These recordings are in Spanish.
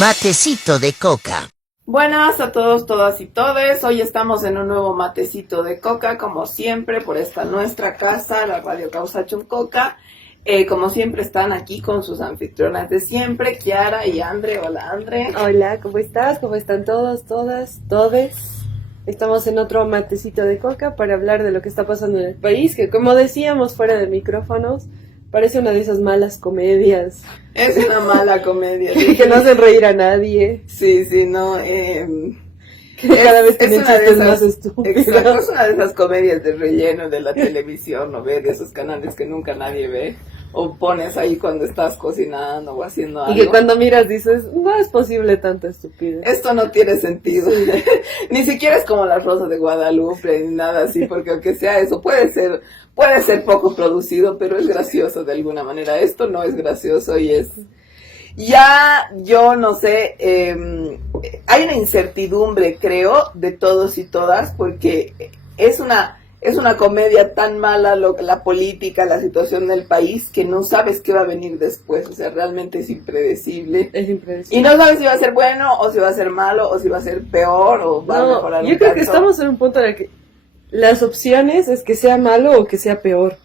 Matecito de coca. Buenas a todos, todas y todes. Hoy estamos en un nuevo matecito de coca, como siempre, por esta nuestra casa, la Radio Causa Chuncoca. Como siempre están aquí con sus anfitrionas de siempre, Kiara y Andre. Hola, Andre. Hola, ¿cómo estás? ¿Cómo están todos, todas, todes? Estamos en otro matecito de coca para hablar de lo que está pasando en el país, que como decíamos fuera de micrófonos, parece una de esas malas comedias. Es una mala comedia. Que no hacen reír a nadie. Sí, no. Que cada vez tienen chistes más estúpidos. Exacto, es una de esas comedias de relleno de la televisión, ¿no ve? De esos canales que nunca nadie ve. O pones ahí cuando estás cocinando o haciendo algo. Y que cuando miras dices, no es posible tanta estupidez. Esto no tiene sentido. Sí. Ni siquiera es como La Rosa de Guadalupe ni nada así, porque aunque sea eso, puede ser poco producido, pero es gracioso de alguna manera. Esto no es gracioso y es... Ya, yo no sé, hay una incertidumbre, creo, de todos y todas, porque es una comedia tan mala la política, la situación del país, que no sabes qué va a venir después. O sea, realmente es impredecible. Es impredecible. Y no sabes si va a ser bueno, o si va a ser malo, o si va a ser peor, o va a mejorar. Yo creo que estamos en un punto en el que las opciones es que sea malo o que sea peor.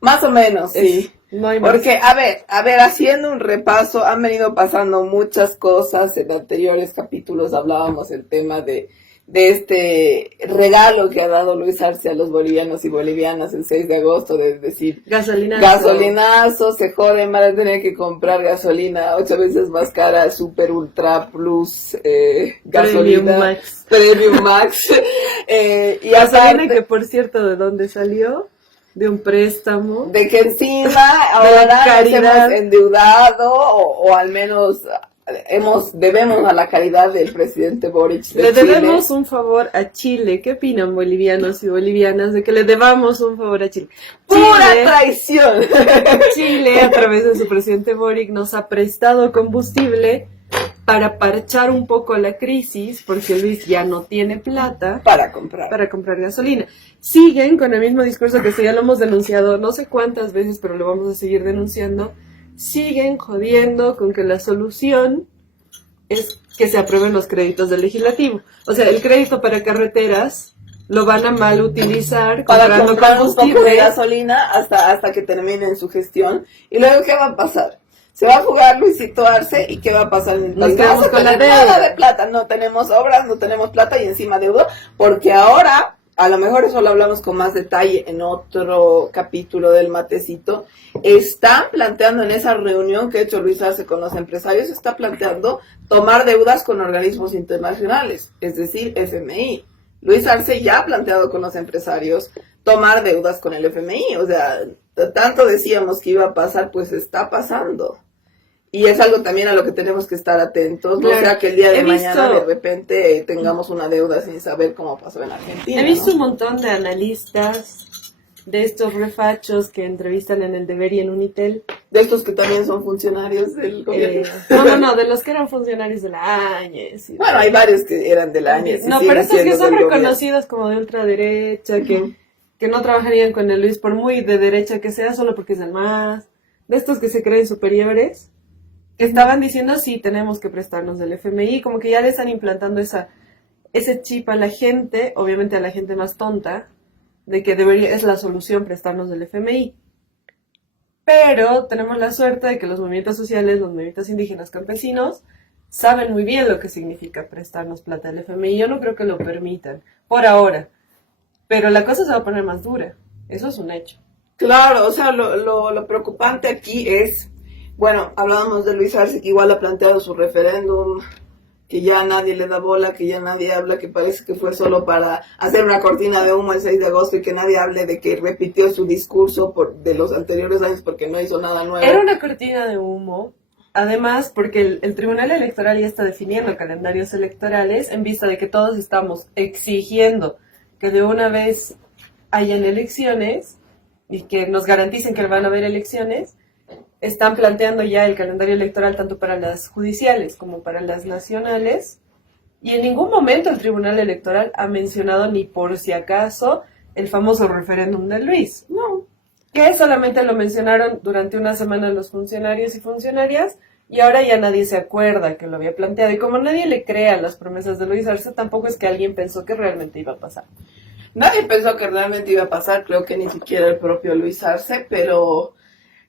Más o menos, sí. No hay más. Porque, a ver, haciendo un repaso, han venido pasando muchas cosas. En anteriores capítulos hablábamos el tema de este regalo que ha dado Luis Arce a los bolivianos y bolivianas el 6 de agosto, de decir gasolinazo, se joden, van a tener que comprar gasolina 8 veces más cara, Super Ultra Plus, gasolina Premium Max. Y gasolina aparte, que por cierto, ¿de dónde salió? De un préstamo. De que encima ahora nos hemos endeudado o al menos debemos a la caridad del presidente Boric de Le Chile. debemos un favor a Chile. ¿Qué opinan bolivianos y bolivianas de que le debamos un favor a Chile? ¡Pura traición! Chile, a través de su presidente Boric, nos ha prestado combustible para parchar un poco la crisis, porque Luis ya no tiene plata para comprar gasolina. Siguen con el mismo discurso que ya lo hemos denunciado no sé cuántas veces, pero lo vamos a seguir denunciando. Siguen jodiendo con que la solución es que se aprueben los créditos del legislativo. O sea, el crédito para carreteras lo van a mal utilizar para comprar un poco de gasolina hasta que terminen su gestión. Y luego, ¿qué va a pasar? Se va a jugar Luisito Arce y ¿qué va a pasar? Nos quedamos con la deuda. Nada de plata, no tenemos obras, no tenemos plata y encima deuda, porque ahora, a lo mejor eso lo hablamos con más detalle en otro capítulo del matecito, están planteando en esa reunión que ha hecho Luis Arce con los empresarios, está planteando tomar deudas con organismos internacionales, es decir, FMI. Luis Arce ya ha planteado con los empresarios tomar deudas con el FMI, o sea, tanto decíamos que iba a pasar, pues está pasando. Y es algo también a lo que tenemos que estar atentos, no sea que el día de mañana de repente tengamos una deuda sin saber cómo pasó en Argentina. He visto un montón de analistas de estos refachos que entrevistan en El Deber y en Unitel. De estos que también son funcionarios del gobierno. No, de los que eran funcionarios de la ANES. Bueno, hay varios que eran de la ANES. No, pero estos que son reconocidos como de ultraderecha, que no trabajarían con el Luis por muy de derecha que sea, solo porque es el más. De estos que se creen superiores. Estaban diciendo, sí, tenemos que prestarnos del FMI, como que ya le están implantando ese chip a la gente, obviamente a la gente más tonta, de que es la solución prestarnos del FMI. Pero tenemos la suerte de que los movimientos sociales, los movimientos indígenas campesinos, saben muy bien lo que significa prestarnos plata del FMI. Yo no creo que lo permitan, por ahora. Pero la cosa se va a poner más dura, eso es un hecho. Claro, o sea, lo preocupante aquí es... Bueno, hablábamos de Luis Arce, que igual ha planteado su referéndum, que ya nadie le da bola, que ya nadie habla, que parece que fue solo para hacer una cortina de humo el 6 de agosto y que nadie hable de que repitió su discurso de los anteriores años porque no hizo nada nuevo. Era una cortina de humo, además porque el Tribunal Electoral ya está definiendo calendarios electorales en vista de que todos estamos exigiendo que de una vez hayan elecciones y que nos garanticen que van a haber elecciones. Están planteando ya el calendario electoral tanto para las judiciales como para las nacionales y en ningún momento el Tribunal Electoral ha mencionado ni por si acaso el famoso referéndum de Luis. No, que solamente lo mencionaron durante una semana los funcionarios y funcionarias y ahora ya nadie se acuerda que lo había planteado. Y como nadie le cree a las promesas de Luis Arce, tampoco es que alguien pensó que realmente iba a pasar. Nadie pensó que realmente iba a pasar, creo que ni siquiera el propio Luis Arce, pero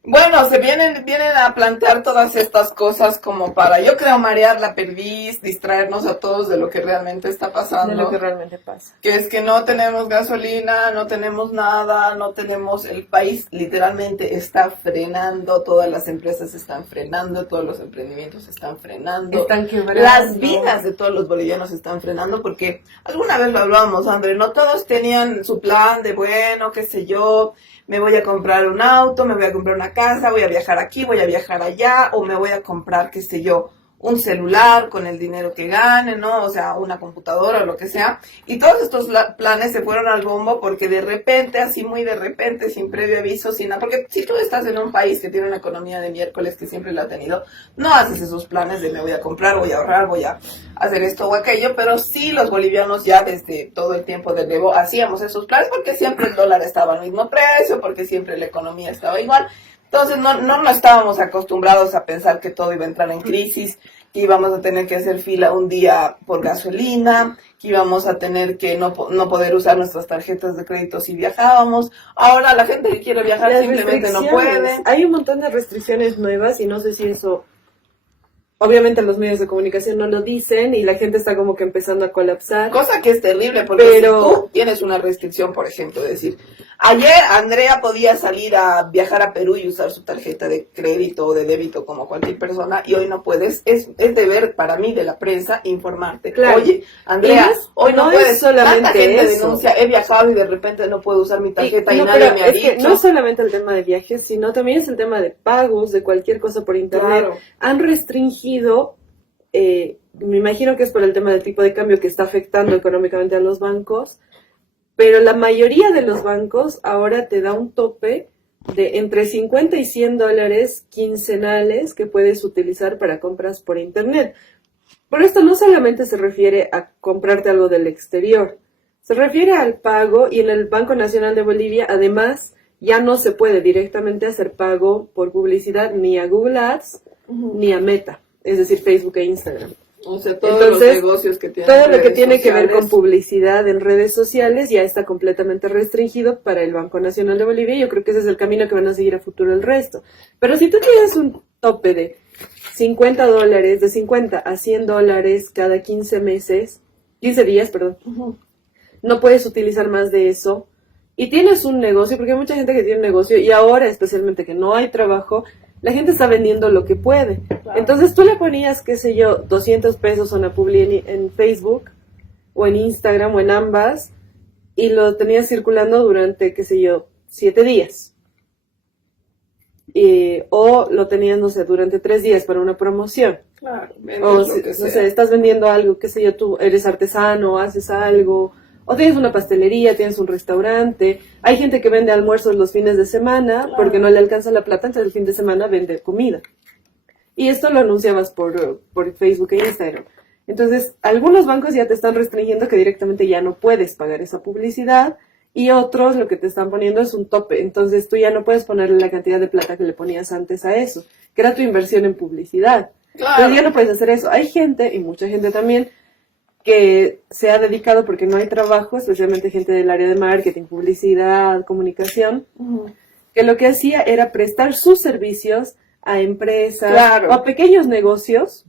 bueno, se vienen a plantear todas estas cosas como para, yo creo, marear la perdiz, distraernos a todos de lo que realmente está pasando. De lo que realmente pasa. Que es que no tenemos gasolina, no tenemos nada, no tenemos, el país literalmente está frenando, todas las empresas están frenando, todos los emprendimientos están frenando. Están quebrando. Las vidas de todos los bolivianos están frenando porque alguna vez lo hablábamos, André, no todos tenían su plan de, bueno, qué sé yo, me voy a comprar un auto, me voy a comprar una casa, voy a viajar aquí, voy a viajar allá, o me voy a comprar, qué sé yo, un celular con el dinero que gane, ¿no? O sea, una computadora o lo que sea. Y todos estos planes se fueron al bombo porque de repente, así muy de repente, sin previo aviso, sin nada. Porque si tú estás en un país que tiene una economía de miércoles, que siempre la ha tenido, no haces esos planes de me voy a comprar, voy a ahorrar, voy a hacer esto o aquello. Pero sí los bolivianos ya desde todo el tiempo del Evo hacíamos esos planes porque siempre el dólar estaba al mismo precio, porque siempre la economía estaba igual. Entonces no estábamos acostumbrados a pensar que todo iba a entrar en crisis, que íbamos a tener que hacer fila un día por gasolina, que íbamos a tener que no poder usar nuestras tarjetas de crédito si viajábamos. Ahora la gente que quiere viajar Las simplemente no puede. Hay un montón de restricciones nuevas y no sé si eso... Obviamente los medios de comunicación no lo dicen y la gente está como que empezando a colapsar. Cosa que es terrible porque si tú tienes una restricción, por ejemplo, decir, ayer Andrea podía salir a viajar a Perú y usar su tarjeta de crédito o de débito como cualquier persona y hoy no puedes, es deber para mí de la prensa informarte. Claro. Oye, Andrea, hoy no puedes, solamente tanta gente eso. denuncia, he viajado y de repente no puedo usar mi tarjeta y no, nadie me ha dicho. Que no es solamente el tema de viajes, sino también es el tema de pagos, de cualquier cosa por internet. Claro. Han restringido, me imagino que es por el tema del tipo de cambio que está afectando económicamente a los bancos, pero la mayoría de los bancos ahora te da un tope de entre 50 y 100 dólares quincenales que puedes utilizar para compras por internet. Pero esto no solamente se refiere a comprarte algo del exterior, se refiere al pago y en el Banco Nacional de Bolivia además ya no se puede directamente hacer pago por publicidad ni a Google Ads ni a Meta, es decir, Facebook e Instagram. O sea, todos los negocios que tienen todo lo que tiene que ver con publicidad en redes sociales ya está completamente restringido para el Banco Nacional de Bolivia. Yo creo que ese es el camino que van a seguir a futuro el resto. Pero si tú tienes un tope de 50 dólares, de 50 a 100 dólares cada 15 días, no puedes utilizar más de eso. Y tienes un negocio, porque hay mucha gente que tiene un negocio y ahora especialmente que no hay trabajo, la gente está vendiendo lo que puede. Claro. Entonces tú le ponías, qué sé yo, 200 pesos a una publi en Facebook o en Instagram o en ambas y lo tenías circulando durante, qué sé yo, 7 días. O lo tenías, no sé, durante 3 días para una promoción. Claro, o no sé, estás vendiendo algo, qué sé yo, tú eres artesano, haces algo... O tienes una pastelería, tienes un restaurante. Hay gente que vende almuerzos los fines de semana porque no le alcanza la plata, entonces el fin de semana vende comida. Y esto lo anunciabas por Facebook e Instagram. Entonces, algunos bancos ya te están restringiendo que directamente ya no puedes pagar esa publicidad y otros lo que te están poniendo es un tope. Entonces, tú ya no puedes ponerle la cantidad de plata que le ponías antes a eso, que era tu inversión en publicidad. Claro. Entonces, ya no puedes hacer eso. Hay gente, y mucha gente también, que se ha dedicado porque no hay trabajo, especialmente gente del área de marketing, publicidad, comunicación, que lo que hacía era prestar sus servicios a empresas o a pequeños negocios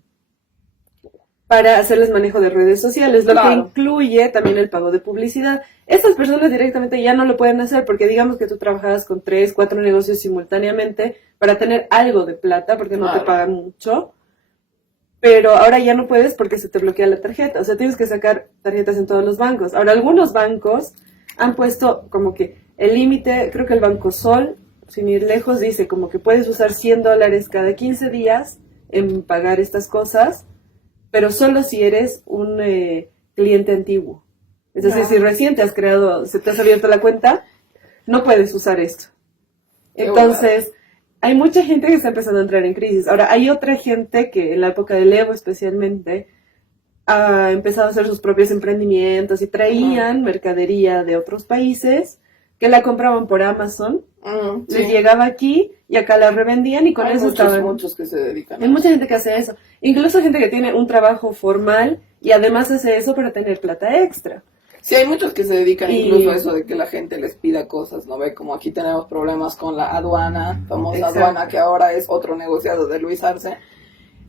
para hacerles manejo de redes sociales, lo que incluye también el pago de publicidad. Estas personas directamente ya no lo pueden hacer porque digamos que tú trabajabas con 3, 4 negocios simultáneamente para tener algo de plata porque no te pagan mucho. Pero ahora ya no puedes porque se te bloquea la tarjeta. O sea, tienes que sacar tarjetas en todos los bancos. Ahora, algunos bancos han puesto como que el límite, creo que el Banco Sol, sin ir lejos, dice como que puedes usar 100 dólares cada 15 días en pagar estas cosas, pero solo si eres un cliente antiguo. Es decir, si recién te has abierto la cuenta, no puedes usar esto. Entonces... hay mucha gente que está empezando a entrar en crisis. Ahora, hay otra gente que en la época del Evo especialmente ha empezado a hacer sus propios emprendimientos y traían mercadería de otros países que la compraban por Amazon Les llegaba aquí y acá la revendían y con hay eso estaban. Muchos que se dedican a Hay mucha gente que hace eso. Incluso gente que tiene un trabajo formal y además hace eso para tener plata extra. Sí, hay muchos que se dedican incluso a eso de que la gente les pida cosas, ¿no ve? Como aquí tenemos problemas con la aduana, famosa aduana, que ahora es otro negociado de Luis Arce,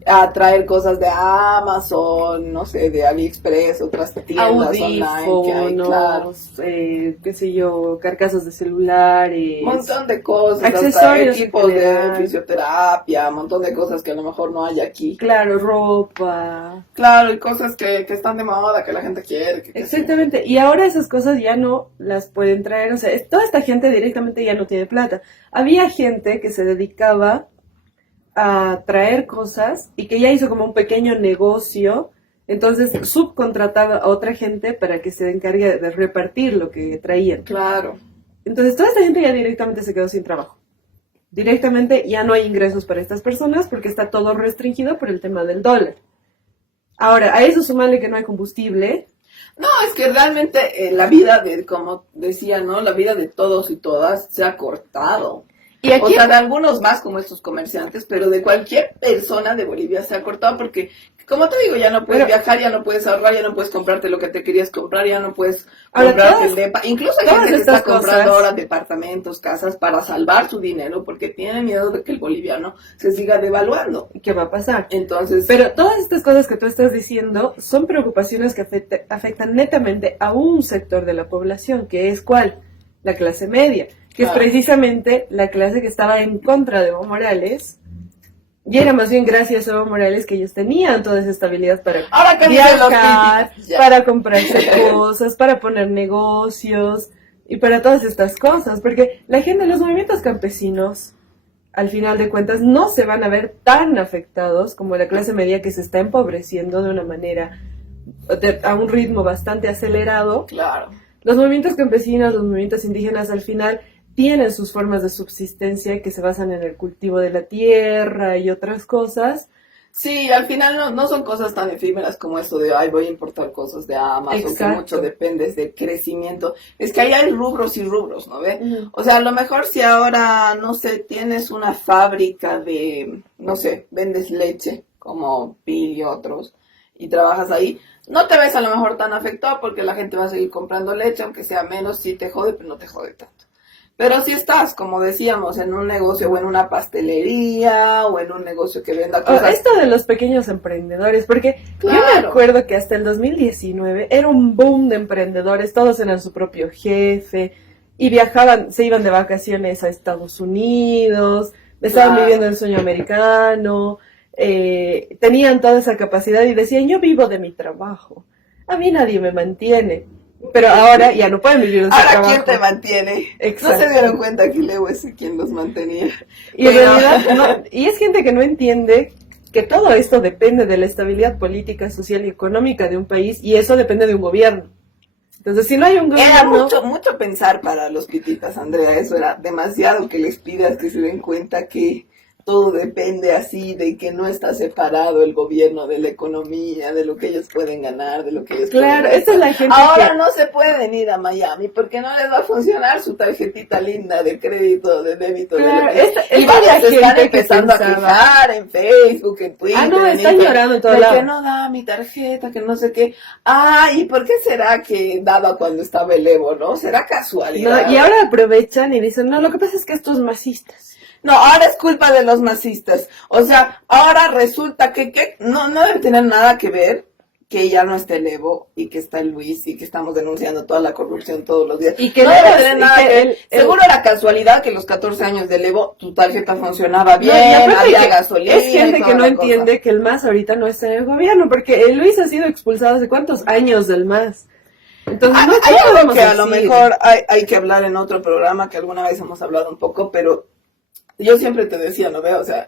a traer cosas de Amazon, no sé, de AliExpress, otras tiendas online que hay, claro. Qué sé yo, carcasas de celulares. Un montón de cosas, accesorios, hasta equipos de fisioterapia, un montón de cosas que a lo mejor no hay aquí. Claro, ropa. Claro, y cosas que están de moda, que la gente quiere. Exactamente, y ahora esas cosas ya no las pueden traer, o sea, toda esta gente directamente ya no tiene plata. Había gente que se dedicaba a traer cosas y que ya hizo como un pequeño negocio, entonces subcontrataba a otra gente para que se encargue de repartir lo que traían. Claro. Entonces toda esta gente ya directamente se quedó sin trabajo. Directamente ya no hay ingresos para estas personas porque está todo restringido por el tema del dólar. Ahora, a eso sumarle que no hay combustible. No, es que realmente la vida de, como decía, ¿no? La vida de todos y todas se ha cortado. Y aquí, o sea, de algunos más como estos comerciantes, pero de cualquier persona de Bolivia se ha cortado porque, como te digo, ya no puedes viajar, ya no puedes ahorrar, ya no puedes comprarte lo que te querías comprar, ya no puedes comprarte el depa. Incluso hay gente que está comprando ahora departamentos, casas para salvar su dinero porque tiene miedo de que el boliviano se siga devaluando. ¿Y qué va a pasar? Entonces, pero todas estas cosas que tú estás diciendo son preocupaciones que afectan netamente a un sector de la población, que es ¿cuál? La clase media. Que es precisamente la clase que estaba en contra de Evo Morales, y era más bien gracias a Evo Morales que ellos tenían toda esa estabilidad para viajar, para comprarse cosas, para poner negocios, y para todas estas cosas, porque la gente, los movimientos campesinos, al final de cuentas, no se van a ver tan afectados como la clase media que se está empobreciendo de una manera, a un ritmo bastante acelerado. Claro. Los movimientos campesinos, los movimientos indígenas, al final tienen sus formas de subsistencia que se basan en el cultivo de la tierra y otras cosas. Sí, al final no son cosas tan efímeras como esto de, ay, voy a importar cosas de Amazon, que mucho depende del crecimiento. Es que ahí hay rubros y rubros, ¿no ve? O sea, a lo mejor si ahora, no sé, tienes una fábrica de, no sé, vendes leche, como Pil y otros, y trabajas ahí, no te ves a lo mejor tan afectado porque la gente va a seguir comprando leche, aunque sea menos, sí te jode, pero no te jode tanto. Pero si estás, como decíamos, en un negocio o en una pastelería o en un negocio que venda cosas. Esto de los pequeños emprendedores, porque yo me acuerdo que hasta el 2019 era un boom de emprendedores, todos eran su propio jefe y viajaban, se iban de vacaciones a Estados Unidos, estaban viviendo el sueño americano, tenían toda esa capacidad y decían, yo vivo de mi trabajo, a mí nadie me mantiene. Pero ahora ya no pueden vivir de su trabajo. Ahora, ¿quién te mantiene? Exacto. No se dieron cuenta que Leo es quien los mantenía. Y en realidad, no, y es gente que no entiende que todo esto depende de la estabilidad política, social y económica de un país, y eso depende de un gobierno. Entonces, si no hay un gobierno... Era mucho pensar para los pititas, Andrea, eso era demasiado que les pidas que se den cuenta que todo depende así, de que no está separado el gobierno de la economía, de lo que ellos pueden ganar, de lo que ellos pueden gastar. Esta es la gente ahora no se pueden ir a Miami porque no les va a funcionar su tarjetita linda de crédito, de débito. Claro, y varias están empezando a quejar en Facebook, en Twitter. No, están llorando en todo lado. Que no da mi tarjeta, que no sé qué. ¿Y por qué será que daba cuando estaba el Evo, no? ¿Será casualidad? No, y ahora aprovechan y dicen, no, lo que pasa es que estos masistas. No, ahora es culpa de los masistas. O sea, ahora resulta que no debe tener nada que ver que ya no esté el Evo y que está el Luis y que estamos denunciando toda la corrupción todos los días. Y que no debe tener nada que ver. Seguro era casualidad que los 14 años del Evo tu tarjeta funcionaba bien, había gasolina. Es gente que no entiende que el MAS ahorita no está en el gobierno, porque el Luis ha sido expulsado hace cuántos años del MAS. Entonces, hay algo que a lo mejor hay que hablar en otro programa, que alguna vez hemos hablado un poco, pero yo siempre te decía, ¿no veo? O sea,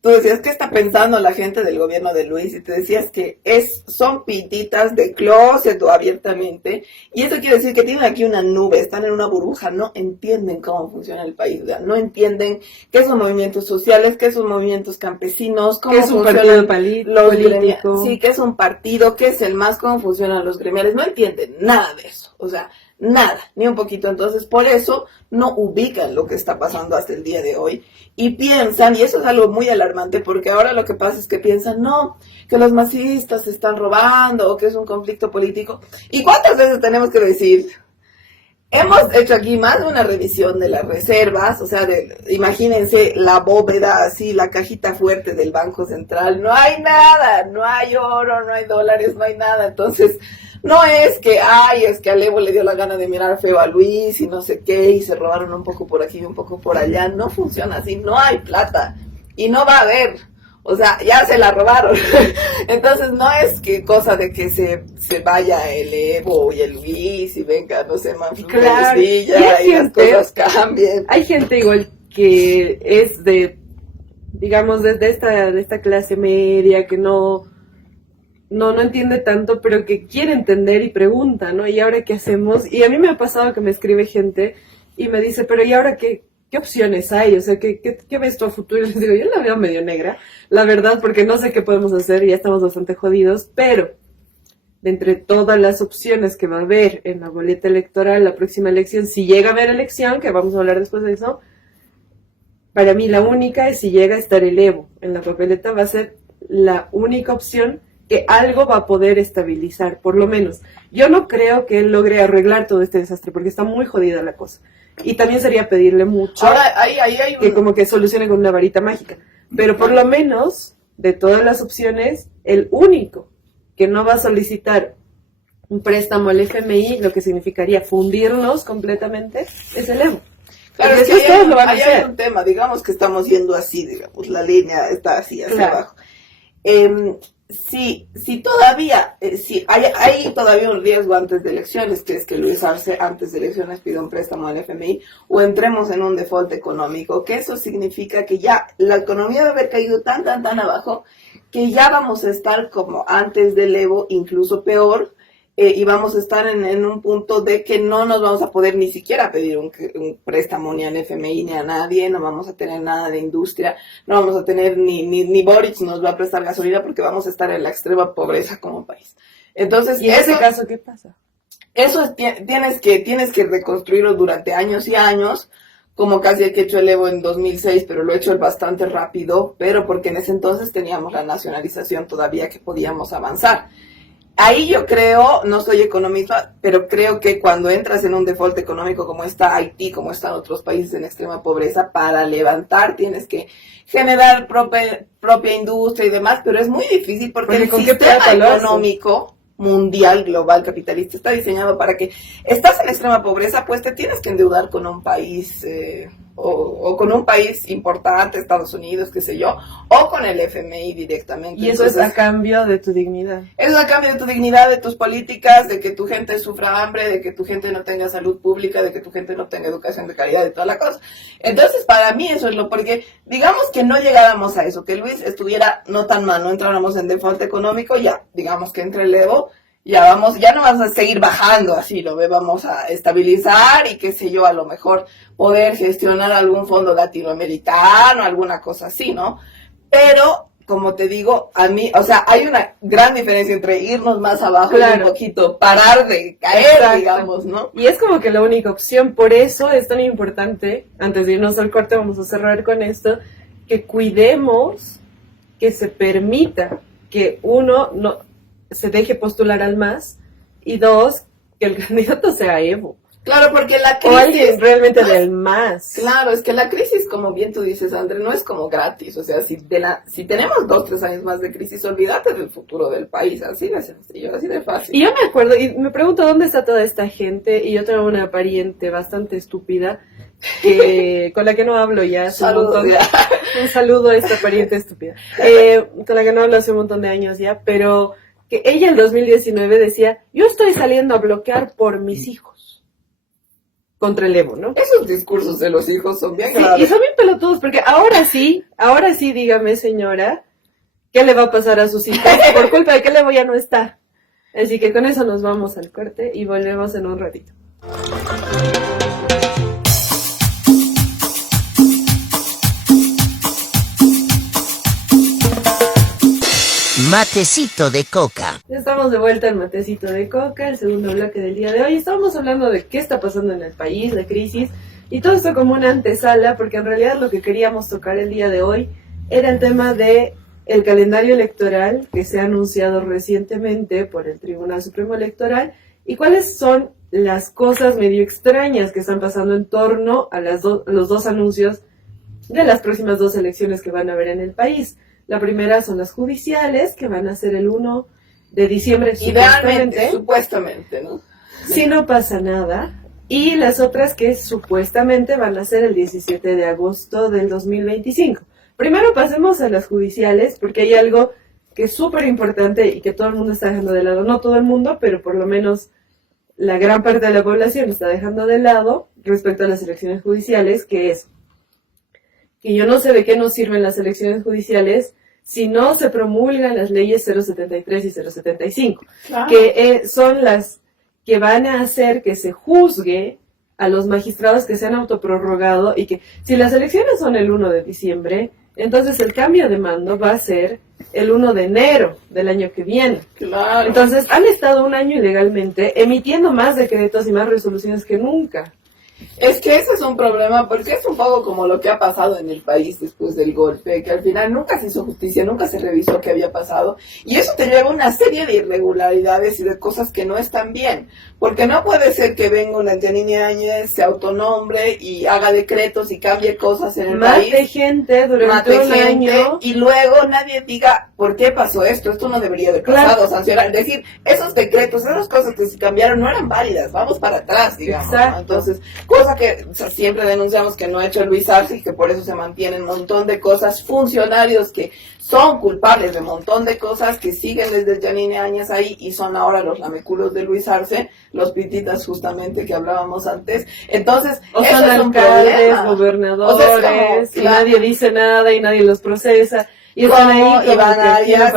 tú decías, ¿qué está pensando la gente del gobierno de Luis? Y te decías que son pititas de closet o abiertamente. Y eso quiere decir que tienen aquí una nube, están en una burbuja, no entienden cómo funciona el país, ¿verdad? No entienden qué son movimientos sociales, qué son movimientos campesinos, cómo es un partido político. Sí, qué es un partido, qué es el MAS, cómo funcionan los gremiales. No entienden nada de eso. O sea, Nada, ni un poquito. Entonces, por eso no ubican lo que está pasando hasta el día de hoy y piensan, y eso es algo muy alarmante, porque ahora lo que pasa es que piensan, no, que los masistas se están robando o que es un conflicto político. ¿Y cuántas veces tenemos que decir? Hemos hecho aquí más de una revisión de las reservas, o sea, imagínense la bóveda así, la cajita fuerte del Banco Central, no hay nada, no hay oro, no hay dólares, no hay nada. Entonces, no es que, es que a Evo le dio la gana de mirar feo a Luis y no sé qué, y se robaron un poco por aquí y un poco por allá. No funciona así, no hay plata y no va a haber. O sea, ya se la robaron. Entonces no es que cosa de que se vaya el Evo y el Luis y venga, no sé, claro. y las cosas cambien. Hay gente igual que es de, digamos, de esta clase media, que no entiende tanto, pero que quiere entender y pregunta, ¿no? ¿Y ahora qué hacemos? Y a mí me ha pasado que me escribe gente y me dice, pero ¿y ahora qué opciones hay? O sea, ¿qué ves tú a futuro? Y les digo, yo la veo medio negra, la verdad, porque no sé qué podemos hacer y ya estamos bastante jodidos, pero de entre todas las opciones que va a haber en la boleta electoral, la próxima elección, si llega a haber elección, que vamos a hablar después de eso, para mí la única es si llega a estar el Evo en la papeleta, va a ser la única opción que algo va a poder estabilizar, por lo menos. Yo no creo que él logre arreglar todo este desastre, porque está muy jodida la cosa. Y también sería pedirle mucho que como que solucione con una varita mágica. Pero por lo menos, de todas las opciones, el único que no va a solicitar un préstamo al FMI, lo que significaría fundirnos completamente, es el Evo. Claro, es que hay un tema, digamos que estamos yendo así, digamos, la línea está así hacia abajo. Si todavía, hay todavía un riesgo antes de elecciones, que es que Luis Arce antes de elecciones pida un préstamo al FMI o entremos en un default económico, que eso significa que ya la economía va a haber caído tan abajo que ya vamos a estar como antes del Evo, incluso peor, y vamos a estar en un punto de que no nos vamos a poder ni siquiera pedir un préstamo ni al FMI ni a nadie, no vamos a tener nada de industria, no vamos a tener ni Boric nos va a prestar gasolina porque vamos a estar en la extrema pobreza como país. Entonces, ¿y en ese caso qué pasa? Eso tienes que reconstruirlo durante años y años, como casi el que hecho el Evo en 2006, pero lo he hecho bastante rápido, pero porque en ese entonces teníamos la nacionalización todavía que podíamos avanzar. Ahí yo creo, no soy economista, pero creo que cuando entras en un default económico como está Haití, como están otros países en extrema pobreza, para levantar tienes que generar propia industria y demás, pero es muy difícil porque el sistema económico mundial, global, capitalista, está diseñado para que estás en extrema pobreza, pues te tienes que endeudar con un país o con un país importante, Estados Unidos, qué sé yo, o con el FMI directamente. Y eso es a cambio de tu dignidad. Eso es a cambio de tu dignidad, de tus políticas, de que tu gente sufra hambre, de que tu gente no tenga salud pública, de que tu gente no tenga educación de calidad y toda la cosa. Entonces, para mí eso es porque digamos que no llegáramos a eso, que Luis estuviera no tan mal, no entráramos en default económico, ya, digamos que entre el Evo, ya no vamos a seguir bajando así, vamos a estabilizar y qué sé yo, a lo mejor poder gestionar algún fondo latinoamericano, alguna cosa así, ¿no? Pero, como te digo, a mí, o sea, hay una gran diferencia entre irnos más abajo y un poquito parar de caer, digamos, ¿no? Y es como que la única opción, por eso es tan importante, antes de irnos al corte, vamos a cerrar con esto, que cuidemos que se permita que uno no se deje postular al MAS y dos, que el candidato sea Evo. Claro, porque la crisis... O alguien realmente del MAS. Claro, es que la crisis, como bien tú dices, André, no es como gratis. O sea, si tenemos 2-3 años más de crisis, olvídate del futuro del país. Así de sencillo, así de fácil. Y yo me acuerdo, y me pregunto dónde está toda esta gente, y yo tengo una pariente bastante estúpida, con la que no hablo ya hace un montón de... Un saludo a esta pariente estúpida. Con la que no hablo hace un montón de años ya, pero... que ella en 2019 decía, yo estoy saliendo a bloquear por mis hijos contra el Evo, ¿no? Esos discursos de los hijos son bien graves. Y son bien pelotudos, porque ahora sí, dígame, señora, ¿qué le va a pasar a sus hijos? Por culpa de que el Evo ya no está. Así que con eso nos vamos al corte y volvemos en un ratito. Matecito de coca. Ya estamos de vuelta en Matecito de Coca, el segundo bloque del día de hoy. Estábamos hablando de qué está pasando en el país, de crisis, y todo esto como una antesala, porque en realidad lo que queríamos tocar el día de hoy era el tema de el calendario electoral que se ha anunciado recientemente por el Tribunal Supremo Electoral y cuáles son las cosas medio extrañas que están pasando en torno a los dos anuncios de las próximas dos elecciones que van a haber en el país. La primera son las judiciales, que van a ser el 1 de diciembre, supuestamente, ¿no? Si no pasa nada. Y las otras que supuestamente van a ser el 17 de agosto del 2025. Primero pasemos a las judiciales, porque hay algo que es súper importante y que todo el mundo está dejando de lado. No todo el mundo, pero por lo menos la gran parte de la población está dejando de lado respecto a las elecciones judiciales, que es que yo no sé de qué nos sirven las elecciones judiciales si no se promulgan las leyes 073 y 075, claro, que son las que van a hacer que se juzgue a los magistrados que se han autoprorrogado y que si las elecciones son el 1 de diciembre, entonces el cambio de mando va a ser el 1 de enero del año que viene. Claro. Entonces han estado un año ilegalmente emitiendo más decretos y más resoluciones que nunca. Es que ese es un problema, porque es un poco como lo que ha pasado en el país después del golpe, que al final nunca se hizo justicia, nunca se revisó qué había pasado, y eso te lleva a una serie de irregularidades y de cosas que no están bien, porque no puede ser que venga una Yanine Áñez, se autonombre y haga decretos y cambie cosas en el país. Mate gente durante un año. Y luego nadie diga, ¿por qué pasó esto? Esto no debería haber pasado, claro, sancionar. Es decir, esos decretos, esas cosas que se cambiaron no eran válidas, vamos para atrás, digamos, ¿no? Entonces, cosa que siempre denunciamos que no ha hecho Luis Arce y que por eso se mantienen un montón de cosas, funcionarios que son culpables de un montón de cosas, que siguen desde Yanine Áñez ahí y son ahora los lameculos de Luis Arce, los pititas justamente que hablábamos antes. Entonces, o son alcaldes, gobernadores, y nadie dice nada y nadie los procesa. Y están ahí Iván Arias,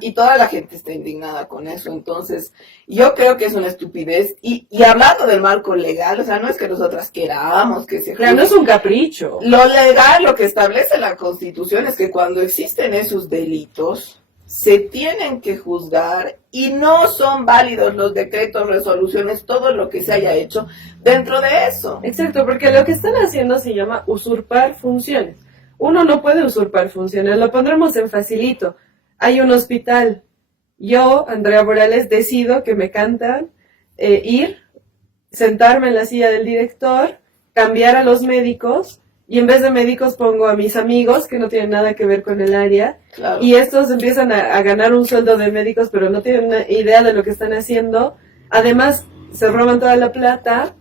y toda la gente está indignada con eso. Entonces, yo creo que es una estupidez. Y hablando del marco legal, o sea, no es que nosotras queramos que se... Claro, no es un capricho. Lo legal, lo que establece la Constitución es que cuando existen esos delitos, se tienen que juzgar y no son válidos los decretos, resoluciones, todo lo que se haya hecho dentro de eso. Exacto, porque lo que están haciendo se llama usurpar funciones. Uno no puede usurpar funciones, lo pondremos en facilito. Hay un hospital. Yo, Andrea Morales, decido que me cantan ir, sentarme en la silla del director, cambiar a los médicos, y en vez de médicos pongo a mis amigos que no tienen nada que ver con el área, claro, y estos empiezan a ganar un sueldo de médicos, pero no tienen una idea de lo que están haciendo. Además, se roban toda la plata,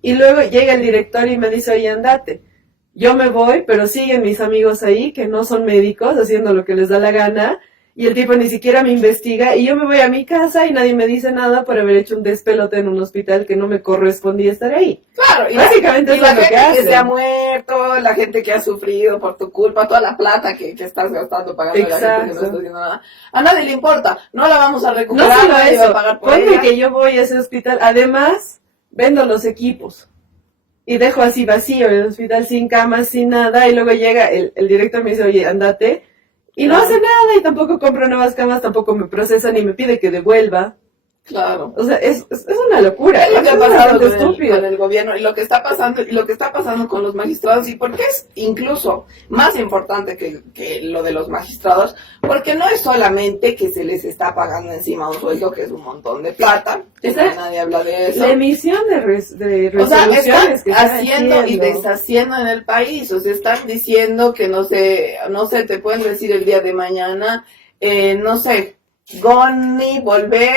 y luego llega el director y me dice, oye, andate. Yo me voy, pero siguen mis amigos ahí, que no son médicos, haciendo lo que les da la gana, y el tipo ni siquiera me investiga, y yo me voy a mi casa y nadie me dice nada por haber hecho un despelote en un hospital que no me correspondía estar ahí. Claro, y básicamente es lo que hace. Que se ha muerto, la gente que ha sufrido por tu culpa, toda la plata que estás gastando pagando a la gente que no está haciendo nada. A nadie le importa, no la vamos a recuperar, no solo nadie eso, va a pagar por ponme ella. Que yo voy a ese hospital, además, vendo los equipos. Y dejo así vacío el hospital sin camas, sin nada, y luego llega el director y me dice, oye, andate, y claro, no hace nada, y tampoco compro nuevas camas, tampoco me procesa, ni me pide que devuelva. Claro. O sea, es una locura. Es lo que ha pasado con el gobierno, y lo que está pasando con los magistrados, y porque es incluso más importante que lo de los magistrados, porque no es solamente que se les está pagando encima un sueldo, que es un montón de plata, nadie habla de eso. La emisión de resoluciones, o sea, están que haciendo y deshaciendo en el país, o sea, están diciendo que no sé, te pueden decir el día de mañana, no sé, Goni, volver,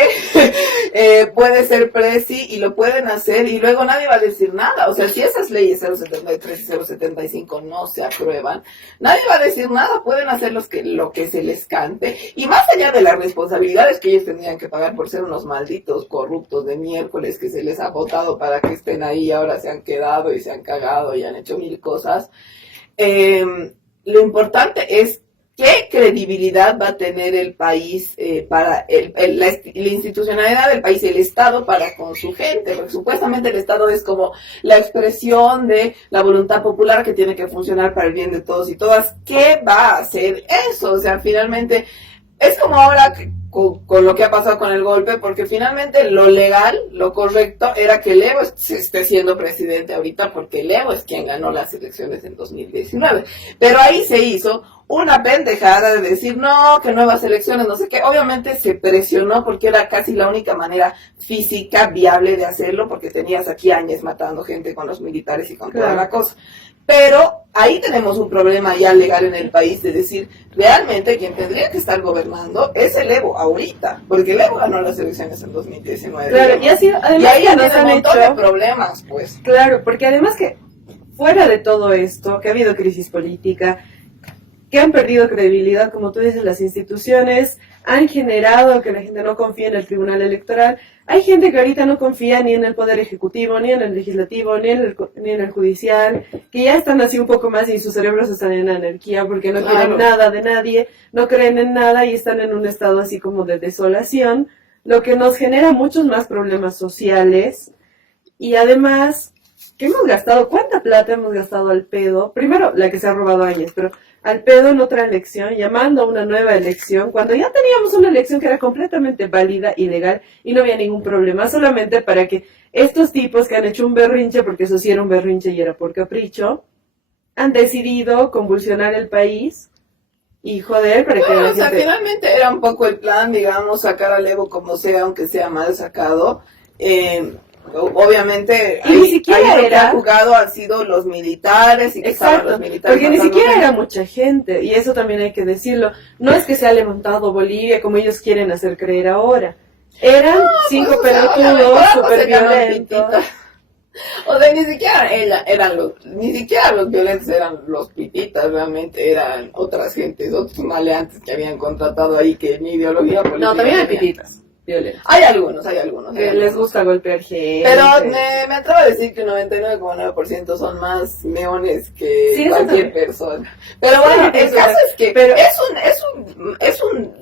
puede ser presi, y lo pueden hacer, y luego nadie va a decir nada. O sea, si esas leyes 073 y 075 no se aprueban, nadie va a decir nada, pueden hacer lo que se les cante, y más allá de las responsabilidades que ellos tendrían que pagar por ser unos malditos corruptos de miércoles que se les ha votado para que estén ahí, ahora se han quedado y se han cagado y han hecho mil cosas. Lo importante es ¿qué credibilidad va a tener el país para la institucionalidad del país, el Estado para con su gente? Porque supuestamente el Estado es como la expresión de la voluntad popular que tiene que funcionar para el bien de todos y todas. ¿Qué va a hacer eso? O sea, finalmente es como ahora con lo que ha pasado con el golpe, porque finalmente lo legal, lo correcto, era que Evo esté siendo presidente ahorita, porque Evo es quien ganó las elecciones en 2019. Pero ahí se hizo una pendejada de decir, no, que nuevas elecciones, no sé qué. Obviamente se presionó porque era casi la única manera física viable de hacerlo, porque tenías aquí años matando gente con los militares y con toda la cosa. Pero ahí tenemos un problema ya legal en el país de decir, realmente quien tendría que estar gobernando es el Evo ahorita, porque el Evo ganó las elecciones en 2019. Claro, y ha sido, además, y ahí que nos han hecho de problemas, pues. Claro, porque además que fuera de todo esto, que ha habido crisis política, que han perdido credibilidad, como tú dices, las instituciones, han generado que la gente no confíe en el tribunal electoral. Hay gente que ahorita no confía ni en el poder ejecutivo, ni en el legislativo, ni en el judicial, que ya están así un poco más y sus cerebros están en anarquía porque no quieren nada de nadie, no creen en nada y están en un estado así como de desolación, lo que nos genera muchos más problemas sociales. Y además, ¿qué hemos gastado? ¿Cuánta plata hemos gastado al pedo? Primero, la que se ha robado años, pero al pedo en otra elección, llamando a una nueva elección, cuando ya teníamos una elección que era completamente válida y legal y no había ningún problema, solamente para que estos tipos que han hecho un berrinche, porque eso sí era un berrinche y era por capricho, han decidido convulsionar el país y joder, para que la gente... O sea, finalmente era un poco el plan, digamos, sacar al Evo como sea, aunque sea mal sacado. Obviamente y ni siquiera lo que han jugado han sido los militares y que estaban los militares, porque ni siquiera era mucha gente y eso también hay que decirlo, no es que se ha levantado Bolivia como ellos quieren hacer creer ahora, eran 5 pelotudos súper violentos. O sea, ni siquiera los violentos eran los pititas, realmente eran otras gentes, otros maleantes que habían contratado ahí que ni ideología política. No, también hay pititas violentos. Hay algunos. Que les gusta golpear gente. Pero me atrevo a decir que un 99,9% son más meones que cualquier persona. Pero bueno, el caso es que es un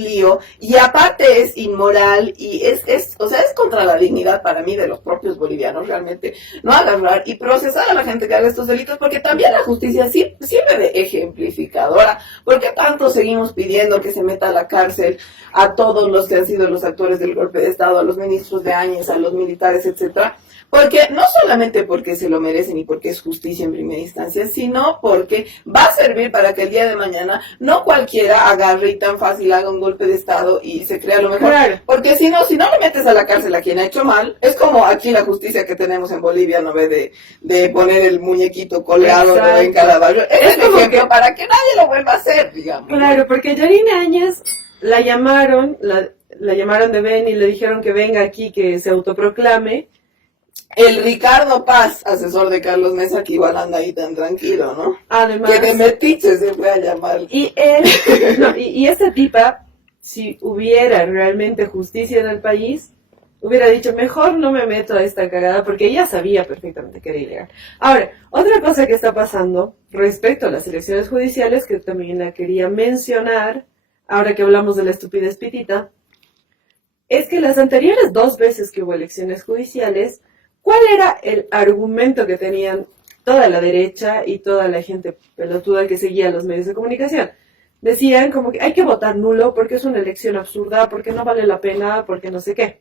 lío, y aparte es inmoral, y es contra la dignidad para mí de los propios bolivianos, realmente, no agarrar y procesar a la gente que haga estos delitos, porque también la justicia sirve de ejemplificadora. ¿Por qué tanto seguimos pidiendo que se meta a la cárcel a todos los que han sido los actores del golpe de Estado, a los ministros de Áñez, a los militares, etcétera? Porque no solamente porque se lo merecen y porque es justicia en primera instancia, sino porque va a servir para que el día de mañana no cualquiera agarre y tan fácil haga un golpe de Estado y se crea lo mejor. Claro. Porque si no le metes a la cárcel a quien ha hecho mal, es como aquí la justicia que tenemos en Bolivia, ¿no ve? De poner el muñequito colgado, ¿no?, en cada barrio. Es como ejemplo para que nadie lo vuelva a hacer, digamos. Claro, porque Yanina Áñez la llamaron de Beni y le dijeron que venga aquí, que se autoproclame. El Ricardo Paz, asesor de Carlos Mesa, que igual anda ahí tan tranquilo, ¿no? Además, que de metiche se fue a llamar. Y él, y esta tipa, si hubiera realmente justicia en el país, hubiera dicho, mejor no me meto a esta cagada, porque ella sabía perfectamente que era ilegal. Ahora, otra cosa que está pasando respecto a las elecciones judiciales, que también la quería mencionar, ahora que hablamos de la estupidez pitita, es que las anteriores 2 veces que hubo elecciones judiciales, ¿cuál era el argumento que tenían toda la derecha y toda la gente pelotuda que seguía los medios de comunicación? Decían como que hay que votar nulo porque es una elección absurda, porque no vale la pena, porque no sé qué.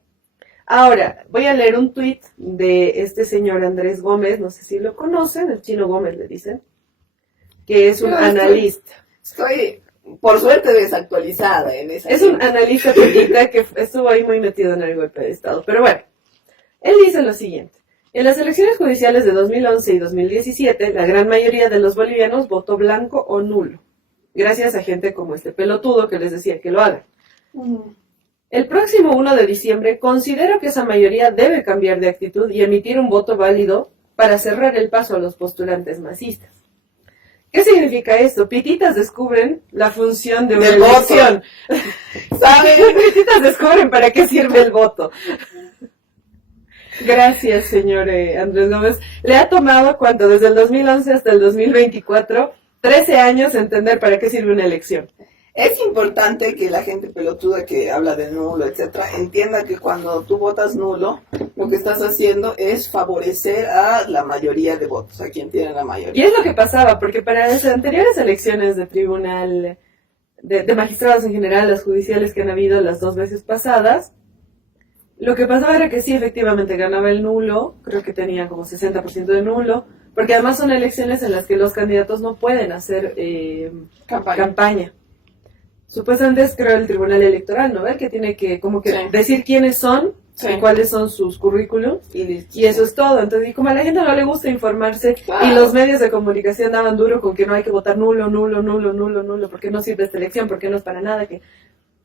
Ahora, voy a leer un tuit de este señor Andrés Gómez, no sé si lo conocen, el Chino Gómez le dicen, que es un analista. Estoy por suerte desactualizada en esa. Es un analista política que estuvo ahí muy metido en el golpe de Estado. Pero bueno, él dice lo siguiente. En las elecciones judiciales de 2011 y 2017, la gran mayoría de los bolivianos votó blanco o nulo, gracias a gente como este pelotudo que les decía que lo hagan. El próximo 1 de diciembre considero que esa mayoría debe cambiar de actitud y emitir un voto válido para cerrar el paso a los postulantes masistas. ¿Qué significa esto? Pititas descubren la función de una elección. ¿Saben? Pititas descubren para qué sirve el voto. Gracias, señor Andrés Gómez. Le ha tomado, ¿cuánto? Desde el 2011 hasta el 2024, 13 años entender para qué sirve una elección. Es importante que la gente pelotuda que habla de nulo, etcétera, entienda que cuando tú votas nulo, lo que estás haciendo es favorecer a la mayoría de votos, a quien tiene la mayoría. Y es lo que pasaba, porque para las anteriores elecciones de tribunal de magistrados en general, las judiciales que han habido las 2 veces pasadas, lo que pasaba era que sí, efectivamente ganaba el nulo, creo que tenía como 60% de nulo, porque además son elecciones en las que los candidatos no pueden hacer campaña. Supuestamente es, creo, el Tribunal Electoral, ¿no? El que tiene que como que decir quiénes son y cuáles son sus currículums y eso es todo. Entonces, y como a la gente no le gusta informarse y los medios de comunicación daban duro con que no hay que votar nulo, porque no sirve esta elección, porque no es para nada, que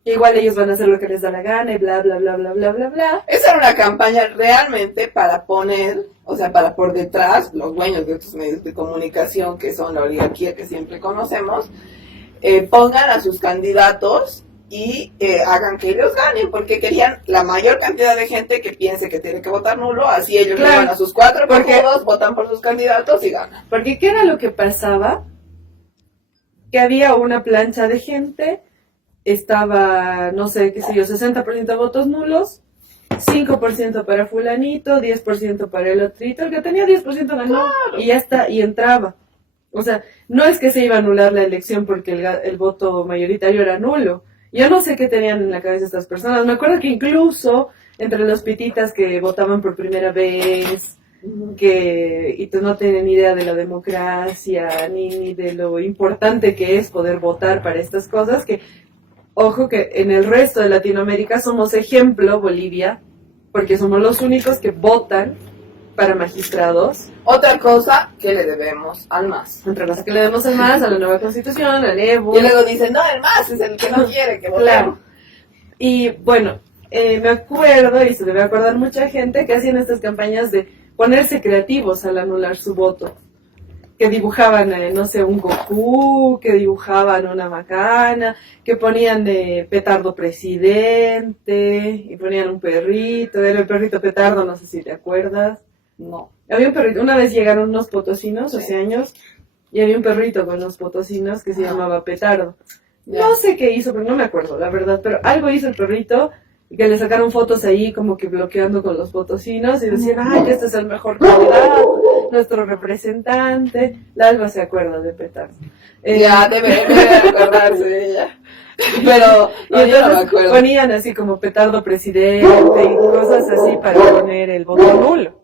igual ellos van a hacer lo que les da la gana y bla, bla, bla, bla, bla, bla, bla. Esa era una campaña realmente para poner, o sea, para por detrás, los dueños de estos medios de comunicación, que son la oligarquía que siempre conocemos, pongan a sus candidatos y hagan que ellos ganen, porque querían la mayor cantidad de gente que piense que tiene que votar nulo, así ellos llevan a sus 4 partidos, votan por sus candidatos y ganan. Porque ¿qué era lo que pasaba? Que había una plancha de gente, estaba, no sé, qué sé yo, 60% de votos nulos, 5% para fulanito, 10% para el otrito, el que tenía 10% ganó, y ya está, y entraba. O sea, no es que se iba a anular la elección porque el voto mayoritario era nulo. Yo no sé qué tenían en la cabeza estas personas. Me acuerdo que incluso entre los pititas que votaban por primera vez, y no tienen idea de la democracia, ni de lo importante que es poder votar para estas cosas, que, ojo, que en el resto de Latinoamérica somos ejemplo, Bolivia, porque somos los únicos que votan para magistrados. Otra cosa que le debemos al MAS. Otra cosa que le debemos al MAS, a la nueva constitución, al EBU. Y luego dicen, no, el MAS es el que no quiere que votemos. Claro. Y bueno, me acuerdo, y se debe acordar mucha gente, que hacían estas campañas de ponerse creativos al anular su voto. Que dibujaban, no sé, un Goku, que dibujaban una macana, que ponían de petardo presidente, y ponían un perrito, era el perrito petardo, no sé si te acuerdas. No. Había un perrito, una vez llegaron unos potosinos hace años, y había un perrito con los potosinos que se llamaba Petardo. No sé qué hizo, pero no me acuerdo, la verdad, pero algo hizo el perrito, y que le sacaron fotos ahí como que bloqueando con los potosinos, y decían, ay, este es el mejor candidato, nuestro representante. La Alba se acuerda de Petardo. Ya, debe acordarse de ella. Pero no, yo no me acuerdo. Ponían así como Petardo presidente y cosas así para poner el voto nulo.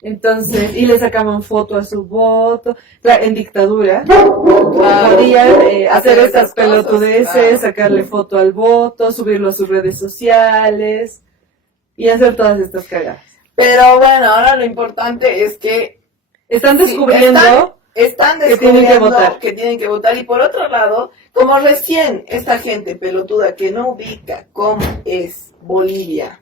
Entonces, y le sacaban foto a su voto. Claro, en dictadura podían hacer estas pelotudeces, sacarle foto al voto, subirlo a sus redes sociales y hacer todas estas cagadas. Pero bueno, ahora lo importante es que están descubriendo están descubriendo que tienen que votar. Y por otro lado, como recién esta gente pelotuda que no ubica cómo es Bolivia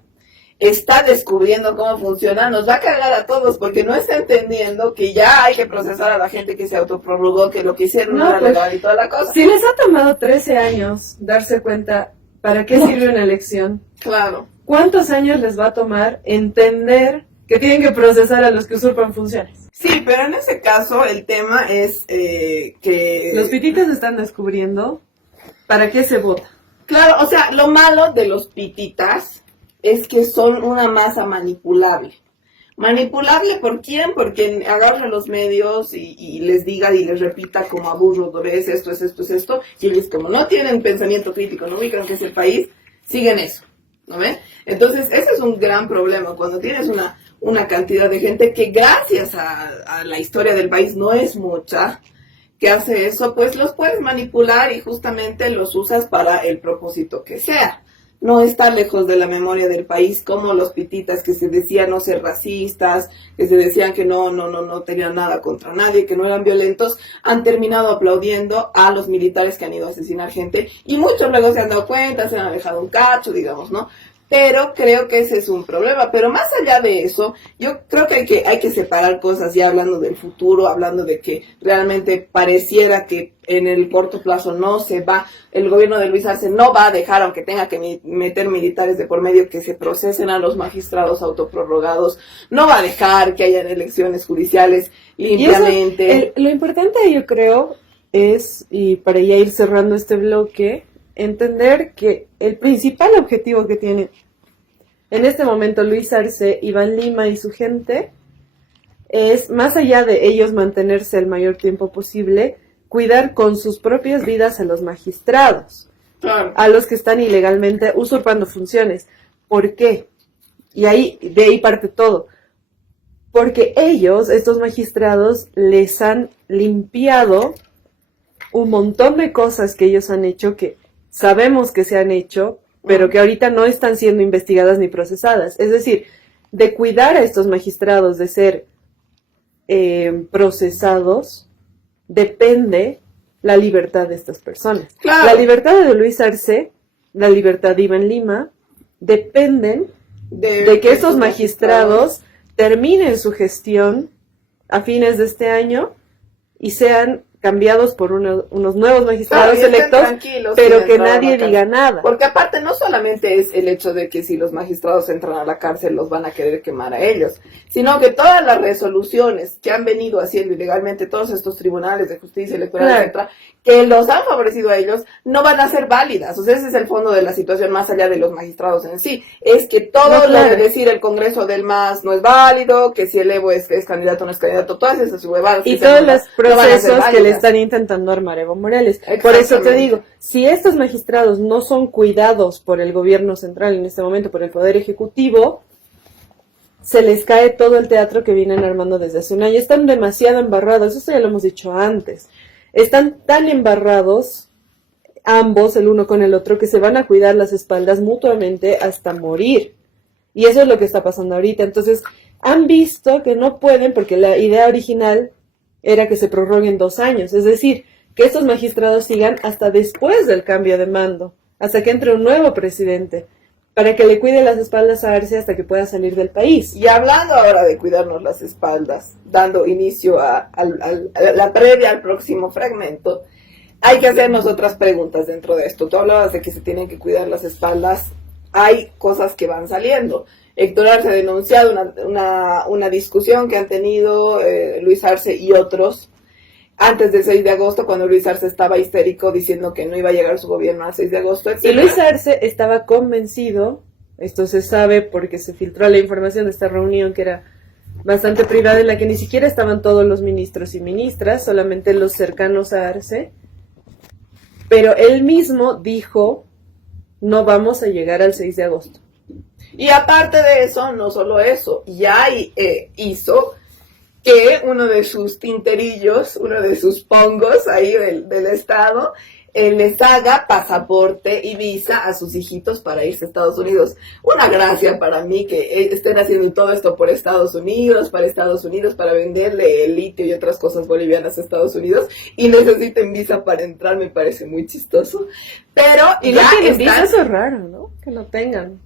está descubriendo cómo funciona, nos va a cagar a todos porque no está entendiendo que ya hay que procesar a la gente que se autoprorrogó, que lo que hicieron no era legal y toda la cosa. Si les ha tomado 13 años darse cuenta para qué sirve una elección, claro, ¿cuántos años les va a tomar entender que tienen que procesar a los que usurpan funciones? Sí, pero en ese caso el tema es que los pititas están descubriendo para qué se vota. Claro, o sea, lo malo de los pititas es que son una masa manipulable. ¿Manipulable por quién? Porque agarra los medios y les diga y les repita como a burros, ¿ves? Esto es esto, es esto. Y ellos como no tienen pensamiento crítico, no ubican que es el país, siguen eso, ¿no ves? Entonces, ese es un gran problema. Cuando tienes una cantidad de gente que gracias a la historia del país no es mucha, que hace eso, pues los puedes manipular y justamente los usas para el propósito que sea. No está lejos de la memoria del país como los pititas que se decían no ser racistas, que se decían que no tenían nada contra nadie, que no eran violentos, han terminado aplaudiendo a los militares que han ido a asesinar gente y muchos luego se han dado cuenta, se han alejado un cacho, digamos, ¿no? Pero creo que ese es un problema. Pero más allá de eso, yo creo que hay que separar cosas ya hablando del futuro, hablando de que realmente pareciera que en el corto plazo no se va, el gobierno de Luis Arce no va a dejar, aunque tenga que meter militares de por medio, que se procesen a los magistrados autoprorrogados, no va a dejar que hayan elecciones judiciales limpiamente. Eso, lo importante yo creo es, y para ya ir cerrando este bloque, entender que el principal objetivo que tiene en este momento Luis Arce, Iván Lima y su gente es, más allá de ellos mantenerse el mayor tiempo posible, cuidar con sus propias vidas a los magistrados, Claro. a los que están ilegalmente usurpando funciones. ¿Por qué? Y de ahí parte todo. Porque ellos, estos magistrados, les han limpiado un montón de cosas que ellos han hecho, que sabemos que se han hecho, pero que ahorita no están siendo investigadas ni procesadas. Es decir, de cuidar a estos magistrados de ser procesados, depende la libertad de estas personas. Claro. La libertad de Luis Arce, la libertad de Iván Lima, dependen de que estos magistrados terminen su gestión a fines de este año y sean cambiados por unos nuevos magistrados electos, pero que nadie diga nada. Porque aparte no solamente es el hecho de que si los magistrados entran a la cárcel los van a querer quemar a ellos, sino que todas las resoluciones que han venido haciendo ilegalmente todos estos tribunales de justicia electoral, Claro, etcétera, que los han favorecido a ellos, no van a ser válidas. O sea, ese es el fondo de la situación más allá de los magistrados en sí. Es que todo No, lo claro, de decir el Congreso del MAS no es válido, que si el Evo es candidato o no es candidato, todas esas huevadas. y que todos se los no van a ser procesos que le válidas. están intentando armar Evo Morales. Por eso te digo, si estos magistrados no son cuidados por el gobierno central en este momento, por el Poder Ejecutivo, se les cae todo el teatro que vienen armando desde hace un año. Están demasiado embarrados, eso ya lo hemos dicho antes. Están tan embarrados ambos, el uno con el otro, que se van a cuidar las espaldas mutuamente hasta morir. Y eso es lo que está pasando ahorita. Entonces, han visto que no pueden, porque la idea original era que se prorroguen 2 años. Es decir, que estos magistrados sigan hasta después del cambio de mando, hasta que entre un nuevo presidente, para que le cuide las espaldas a Arce hasta que pueda salir del país. Y hablando ahora de cuidarnos las espaldas, dando inicio a la previa al próximo fragmento, hay que hacernos otras preguntas dentro de esto. Tú hablabas de que se tienen que cuidar las espaldas. Hay cosas que van saliendo. Héctor Arce ha denunciado una discusión que han tenido Luis Arce y otros antes del 6 de agosto, cuando Luis Arce estaba histérico diciendo que no iba a llegar su gobierno al 6 de agosto, etc. Y Luis Arce estaba convencido, esto se sabe porque se filtró la información de esta reunión que era bastante privada, en la que ni siquiera estaban todos los ministros y ministras, solamente los cercanos a Arce, pero él mismo dijo, no vamos a llegar al 6 de agosto. Y aparte de eso, no solo eso, ya hizo que uno de sus tinterillos, uno de sus pongos ahí del Estado, les haga pasaporte y visa a sus hijitos para irse a Estados Unidos. Una gracia para mí que estén haciendo todo esto por Estados Unidos, para venderle el litio y otras cosas bolivianas aEstados Unidos, y necesiten visa para entrar, me parece muy chistoso. Pero Y no tienen visa, eso es raro, ¿no? Que no tengan.